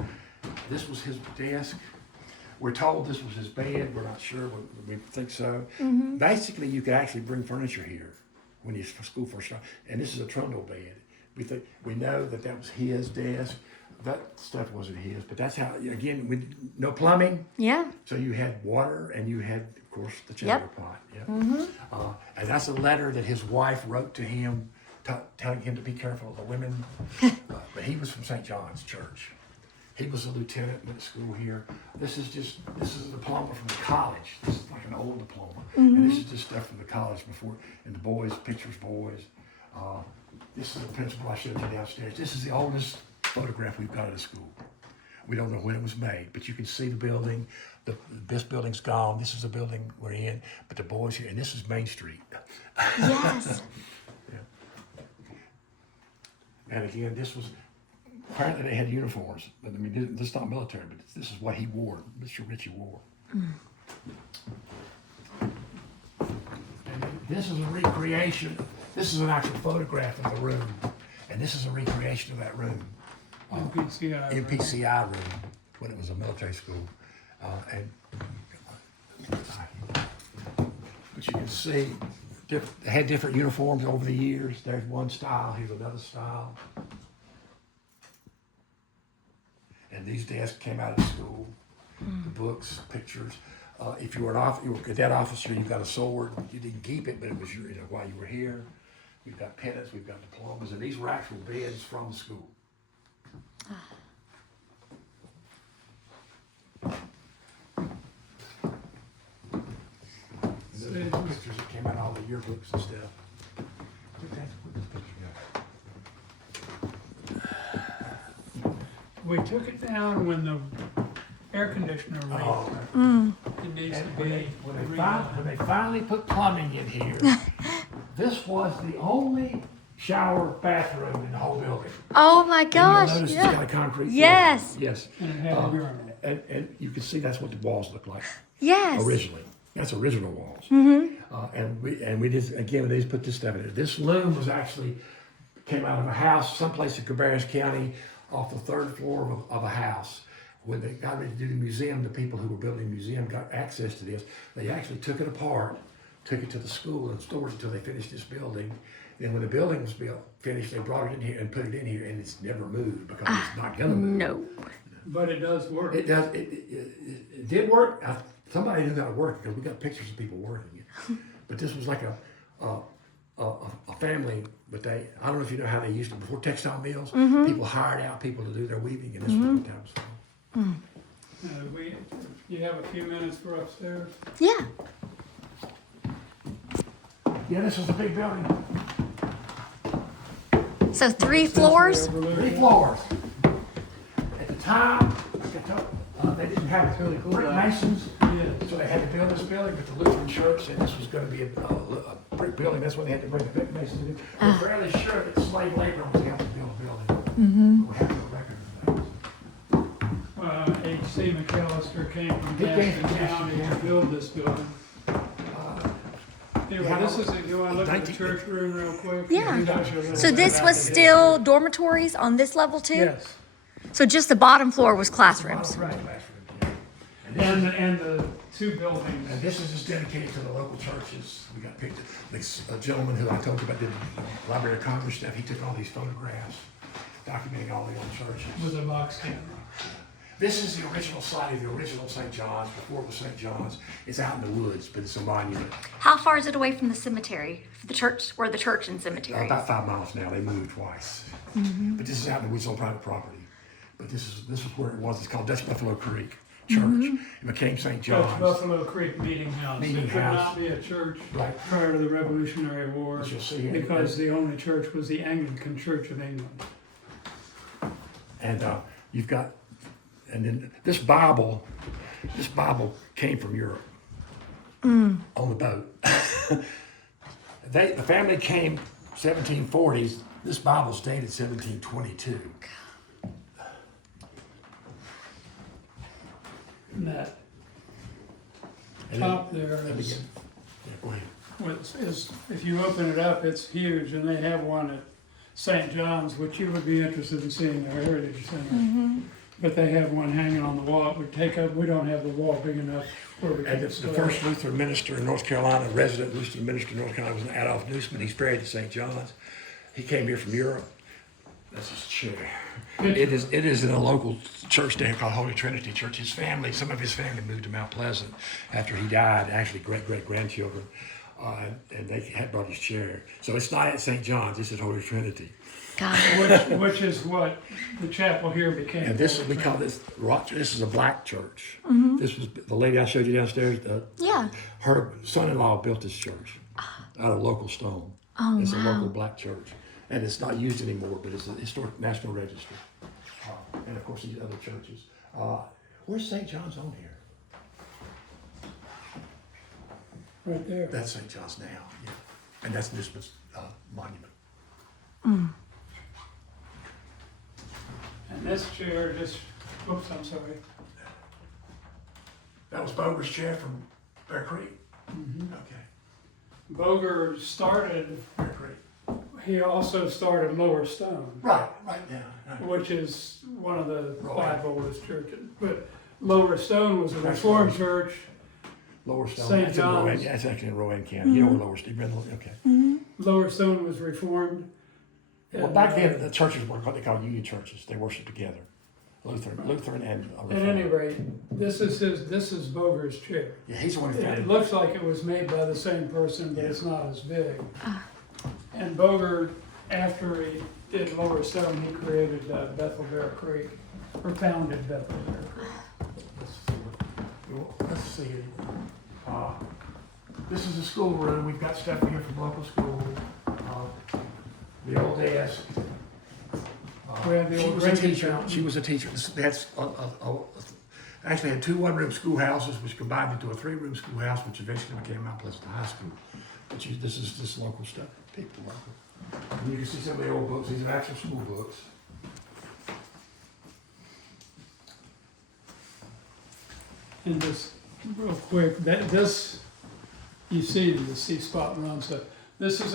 This was his desk. We're told this was his bed. We're not sure, but we think so. Basically, you could actually bring furniture here when you school first started. And this is a trundle bed. We know that was his desk. That stuff wasn't his, but that's how. Again, with no plumbing, Yeah. so you had water and you had, of course, the chamber pot. Yep. And that's a letter that his wife wrote to him, telling him to be careful of the women. But he was from St. John's Church. He was a lieutenant, went to school here. This is a diploma from the college. This is like an old diploma. And this is just stuff from the college before, and the boys, pictures, boys. This is the principal I showed you downstairs. This is the oldest photograph we've got of the school. We don't know when it was made, but you can see the building. This building's gone. This is the building we're in, but the boys here, and this is Main Street. Yes. And again, apparently they had uniforms. I mean, this is not military, but this is what he wore, Mr. Ritchie wore. And this is a recreation. This is an actual photograph of the room. And this is a recreation of that room. MPCI. MPCI room, when it was a military school. But you can see, they had different uniforms over the years. There's one style, here's another style. And these desks came out of school, the books, pictures. If you were a cadet officer, you got a sword. You didn't keep it, but it was while you were here. We've got pennants, we've got diplomas, and these were actual beds from the school. Those are the pictures that came out, all the yearbooks and stuff. Where'd this picture go? We took it down when the air conditioner leaked. Oh. It needs to And be when they finally put plumbing in here, this was the only shower bathroom in the whole building. Oh my And gosh. you'll notice it's Yeah. got a concrete floor. Yes. Yes. And it had a urinal. And you can see that's what the walls look like Yes. originally. That's original walls. And we just, again, they just put this stuff in it. This loom was actually, came out of a house someplace in Cabarrus County off the third floor of a house. When they got ready to do the museum, the people who were building the museum got access to this. They actually took it apart, took it to the school and stored it until they finished this building. Then when the building was finished, they brought it in here and put it in here, and it's never moved because it's not gonna move. No. But it does work. It does. It did work. Somebody knew how to work it because we got pictures of people working it. But this was like a family. But I don't know if you know how they used to before textile mills. People hired out people to do their weaving, and this was what that was for. You have a few minutes for upstairs? Yeah. Yeah, this was a big building. So 3 floors? 3 floors. At the time, like I told, they didn't have brick masons, Yeah. so they had to build this building. But the Lutheran Church said this was going to be a brick building. That's why they had to bring the brick masons in. We're fairly sure that slave labor was able to build a building. We have no record of that. H.C. McAllister came from He came Gaston from County Gaston to build this building. Anyway, this is, you wanna look at the 19 church room real quick? Yeah. Shows you a little So bit this about was the still dormitories on this level too? Yes, So just the bottom floor was classrooms? right. And this is- And the two buildings. And this is just dedicated to the local churches. We got picked, this a gentleman who I told you about did the Library of Congress stuff, he took all these photographs documenting all the old churches. With a box camera. This is the original site of the original St. John's, before it was St. John's. It's out in the woods, but it's a monument. How far is it away from the cemetery, the church, or the church and cemetery? About 5 miles now, they moved twice. But this is out in the woods on private property. But this is where it was, it's called Dutch Buffalo Creek Church. It became St. That's John's. Buffalo Creek Meeting House. Meeting It could house. not be a church Right. prior to the Revolutionary War As you'll see here. because the only church was the Anglican Church of England. And you've got, and then this Bible came from Europe on the boat. The family came 1740s. This Bible's dated 1722. And that And then- top there and is, again, yeah, go ahead. is, if you open it up, it's huge, and they have one at St. John's, which you would be interested in seeing, their Heritage Center. But they have one hanging on the wall. It would take up, we don't have the wall big enough where we And could the store first it. Lutheran minister in North Carolina, resident Lutheran minister in North Carolina, was Adolf Nussman. He's buried at St. John's. He came here from Europe. That's his chair. It is in a local church there called Holy Trinity Church. His family, some of his family moved to Mount Pleasant after he died, actually great-great-grandchildren. And they had brought his chair. So it's not at St. John's, it's at Holy Trinity. Got it. Which is what the chapel here became. And this is, we call this rock, this is a black church. This was the lady I showed you downstairs, Yeah. her son-in-law built this church out of local stone. Oh, It's a wow. local black church. And it's not used anymore, but it's a historic national register. And of course, these other churches. Where's St. John's on here? Right there. That's St. John's now, yeah. And that's Nisbet's monument. And this chair just, oops, I'm sorry. That was Boger's chair from Bear Creek? Okay, Boger started, Bear Creek. he also started Lower Stone, Right, yeah. Right. which is one of the Right. 5 oldest churches. But Lower Stone was a That's Reformed right. church. Lower Stone. St. That's in Rowan- John's. That's actually in Rowan County. You know where Lower Stone, okay. Lower Stone was Reformed. Well, And, back then, the churches were what they call union churches. They worshiped together. Lutheran and At any rate, this is Boger's chair. Yeah, he's the one who It founded. looks like it was made by the same person, but it's not as big. And Boger, after he did Lower Stone, he created Bethel Bear Creek, or founded Bethel Bear Creek. Let's see. This is a schoolroom. We've got stuff here from local school. The old desk. We have the She old was a drinking teacher. fountain. She was a teacher. That's actually had 2 one-room schoolhouses, which combined into a 3-room schoolhouse, which eventually became Mount Pleasant High School. But this is just local stuff. People local. And you can see some of the old books. These are actual school books. And just real quick, you see the C spot run stuff. This is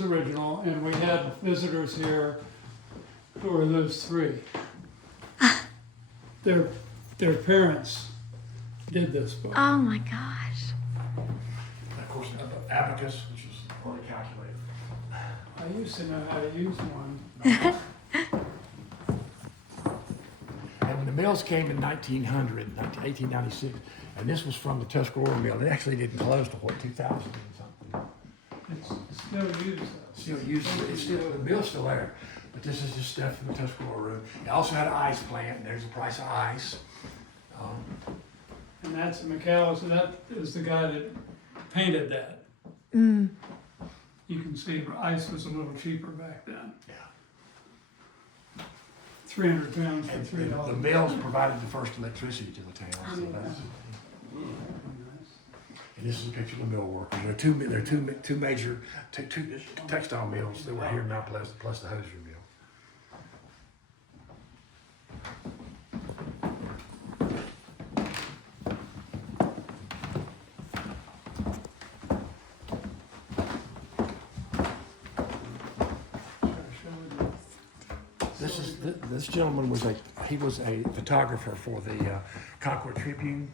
original, and we had visitors here who are those 3. Their parents did this book. Oh my gosh. And of course, abacus, which is or a calculator. I used to know how to use one. And when the mills came in 1896, and this was from the Tuscarora mill, it actually didn't close till 2000 and something. It's still used though. Still used, it's still, the mill's still there, but this is just stuff from the Tuscarora room. It also had an ice plant, and there's the price of ice. And that's McAllister, that is the guy that painted that. Mm. You can see ice was a little cheaper back then. Yeah. 300 pounds for And $3. the mills provided the first electricity to the town. So that's, and this is a picture of the mill workers. There are two major two textile mills that were here in Mount Pleasant, plus the hosiery mill. this gentleman was a photographer for the Concord Tribune.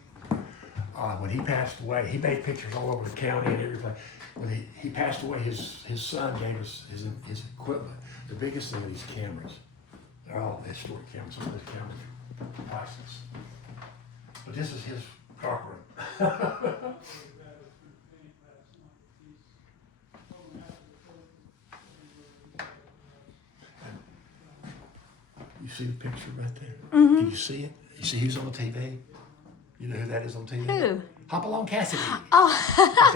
When he passed away, he made pictures all over the county and everything. When he passed away, his son gave us his equipment. The biggest thing are these cameras. They're all historic cameras. Some of those cameras are priceless. But this is his darkroom. You see the picture right there? Mm-hmm. Can you see it? You see who's on the TV? You know who that is on TV? Who? Hopalong Cassidy. Oh.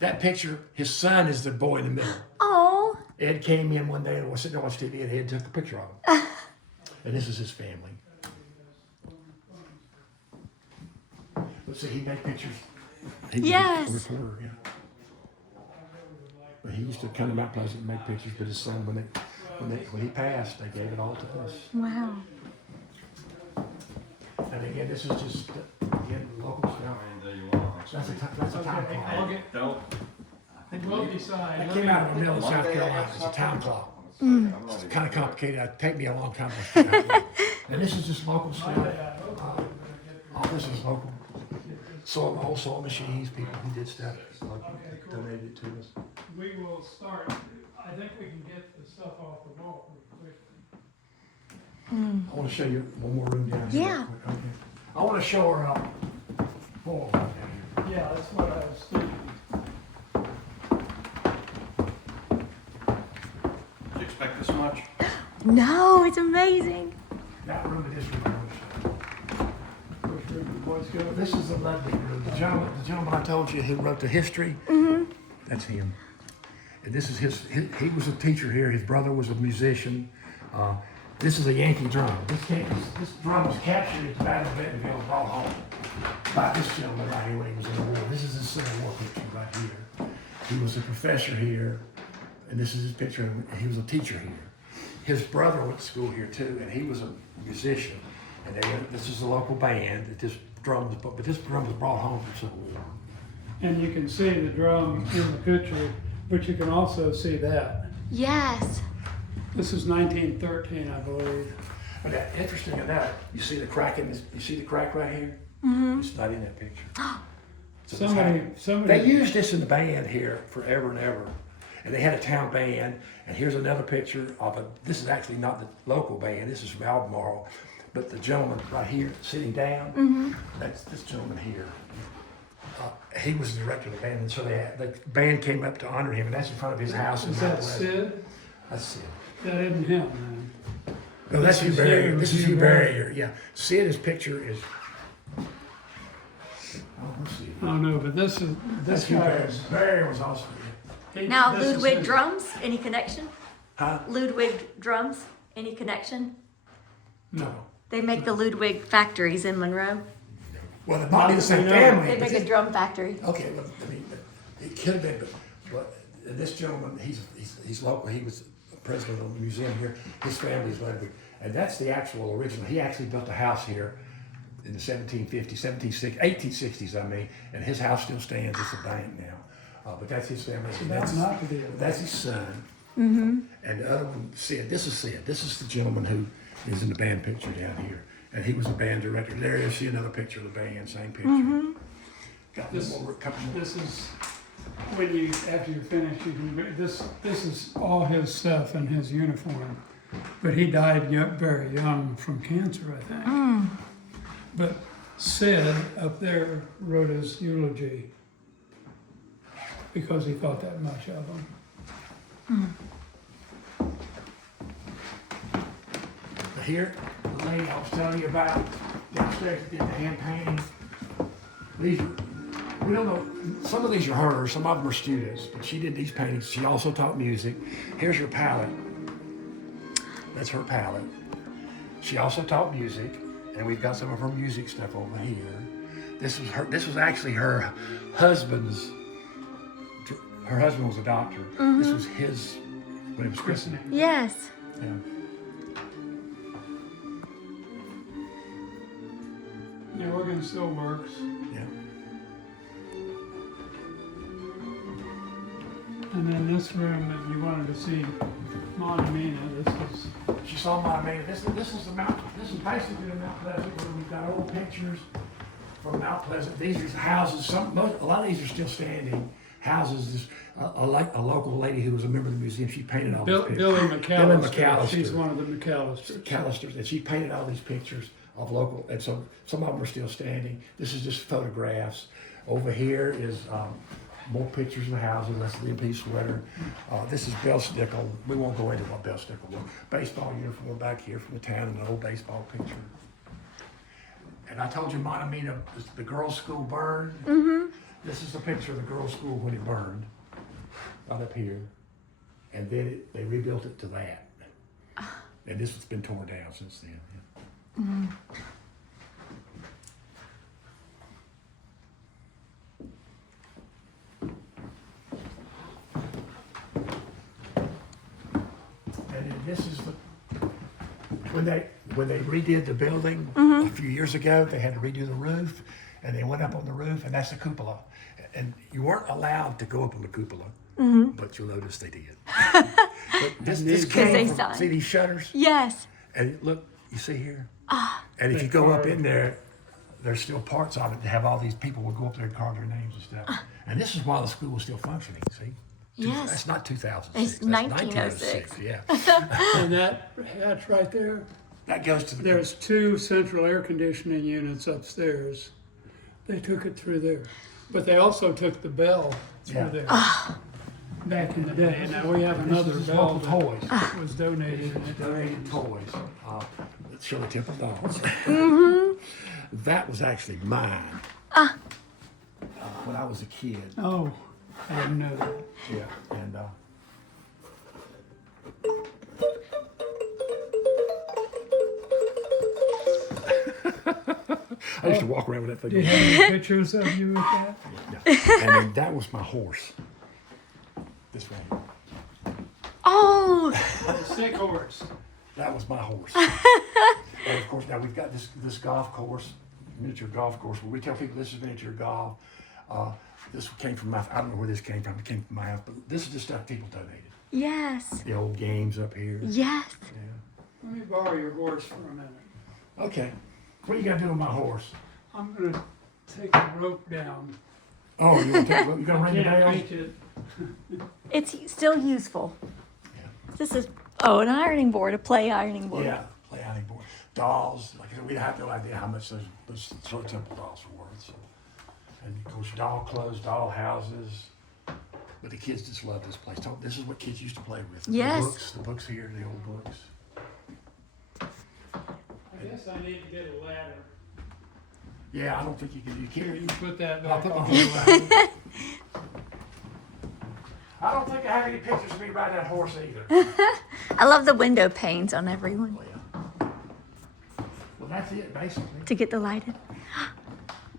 That picture. His son is the boy in the middle. Oh. Ed came in one day and was sitting there watching TV, and Ed took a picture of him. And this is his family. Let's see, he made pictures. He was Yes. a reporter, yeah. But he used to come to Mount Pleasant and make pictures. But his son, when he passed, they gave it all to us. Wow. And again, this is just local stuff. That's a time clock. We'll decide. That came out of the middle of South Carolina. It's a time clock. It's kind of complicated. It'd take me a long time to figure out. And this is just local stuff. All this is local. Old sewing machines, people who did stuff, donated it to us. We will start. I think we can get the stuff off the wall pretty quickly. I want to show you one more room down here. Yeah. Real quick. Okay. I want to show her hall down here. Yeah, that's what I was thinking. Did you expect this much? No, it's amazing. That room it is for the Which room the boys go? This is the Ludwig room. The gentleman I told you who wrote the history, that's him. And this is he was a teacher here. His brother was a musician. This is a Yankee drum. This drum was captured at the Battle of Bentonville and brought home by this gentleman right here when he was in the war. This is his Civil War picture right here. He was a professor here, and this is his picture. He was a teacher here. His brother went to school here too, and he was a musician. And this is a local band that this drum was brought home from Civil War. And you can see the drum in the picture, but you can also see that. Yes. This is 1913, I believe. But interesting enough, you see the crack in this. You see the crack right here. Mm-hmm. It's not in that picture. So Somebody. they used this in the band here forever and ever, and they had a town band. And here's another picture of this is actually not the local band. This is from Albemarle, but the gentleman right here sitting down. That's this gentleman here. He was the director of the band, and so the band came up to honor him, and that's in front of his house. Is that Sid? That's Sid. That isn't him, man. No, that's Hugh Barrier. This is Hugh Barrier. Yeah, Sid's picture is. Let's see. I don't know, but this That's Hugh guy Barrier. is. Barrier was also. Now, this is Ludwig his- drums, any connection? Huh? Ludwig drums, any connection? No. They make the Ludwig factories in Monroe. Well, it might be the same No. family. They but make a this- drum factory. Okay, well, I mean, it could have been, but this gentleman, he's local. He was president of the museum here. His family's Ludwig, and that's the actual original. He actually built a house here in the 1860s, I mean, and his house still stands. It's a bank now, but that's his family. And that's his son. Mm-hmm. And the other one, Sid. This is Sid. This is the gentleman who is in the band picture down here, and he was a band director. There you see another picture of the band, same picture. Mm-hmm. Got This- one more, couple more. This is when you after you're finished. You can. This is all his stuff and his uniform, but he died very young from cancer, I think. But Sid up there wrote his eulogy because he thought that much of him. Here, the lady I was telling you about downstairs that did the hand painting. These are, we don't know, some of these are hers, some of them are students, but she did these paintings. She also taught music. Here's her palette. That's her palette. She also taught music, and we've got some of her music stuff over here. This was actually her husband's. Her husband was a doctor. This was his when it was christening. Yes. Yeah. The organ still works. Yeah. And then this room that you wanted to see, Monument. This is She saw my man. This is the Mount. This is basically the Mount Pleasant where we've got old pictures from Mount Pleasant. These are houses. A lot of these are still standing. Houses. This, a local lady who was a member of the museum. She painted all these pictures. Billy McAllister. McAllister. She's one of the McAllisters. McAllisters, and she painted all these pictures of local, and so some of them are still standing. This is just photographs. Over here is more pictures of the houses. That's the MP sweater. This is Bell Stickle. We won't go into what Bell Stickle was. Baseball uniform back here from the town, and an old baseball picture. And I told you Monument, the girls' school burned. Mm-hmm. This is the picture of the girls' school when it burned, right up here. And then they rebuilt it to that. And this has been torn down since then. Yeah. Mm-hmm. And then this is when they redid the building a few years ago, they had to redo the roof, and they went up on the roof, and that's the cupola. And you weren't allowed to go up on the cupola, but you'll notice they did. But this came from, see these shutters? Yes. And look, you see here? And if you go up in there, there's still parts of it that have all these people would go up there and carve their names and stuff. And this is while the school was still functioning, see? Yes. That's not 2006. It's That's 1906. Yeah. And that's right there. That goes to the. There's 2 central air conditioning units upstairs. They took it through there. But they also took the bell through there back in the day. And now we have another This is bell local toys. that was donated. in the Donated 30s. toys. Let's show the Temple dolls. That was actually mine. When I was a kid. Oh, I didn't know that. Yeah. And I used to walk around with that Do you thing. have any pictures of you with that? Yeah. And then that was my horse. This one. Oh, The sick horse. That was my horse. And of course, now we've got this golf course, miniature golf course, where we tell people this is miniature golf. This came from my, I don't know where this came from. It came from my house, but this is just stuff people donated. yes. The old games up here. Yes. Yeah. Let me borrow your horse for a minute. Okay. What are you gonna do with my horse? I'm gonna take the rope down. Oh, you gonna ring it Can't down? reach it. It's still useful. Yeah. This is, an ironing board, a play ironing board. Yeah, play outing board. Dolls, like I said, we have no idea how much those sort of temple dolls are worth. So. And of course, doll clothes, doll houses. But the kids just love this place. This is what kids used to play with. Yes. The books here, the old books. I guess I need to get a ladder. Yeah, I don't think you Here, can. you put that I'll back put my on. horse back. I don't think I have any pictures of me riding that horse either. I love the window panes on everyone Well, that's it, basically. to get the lighted.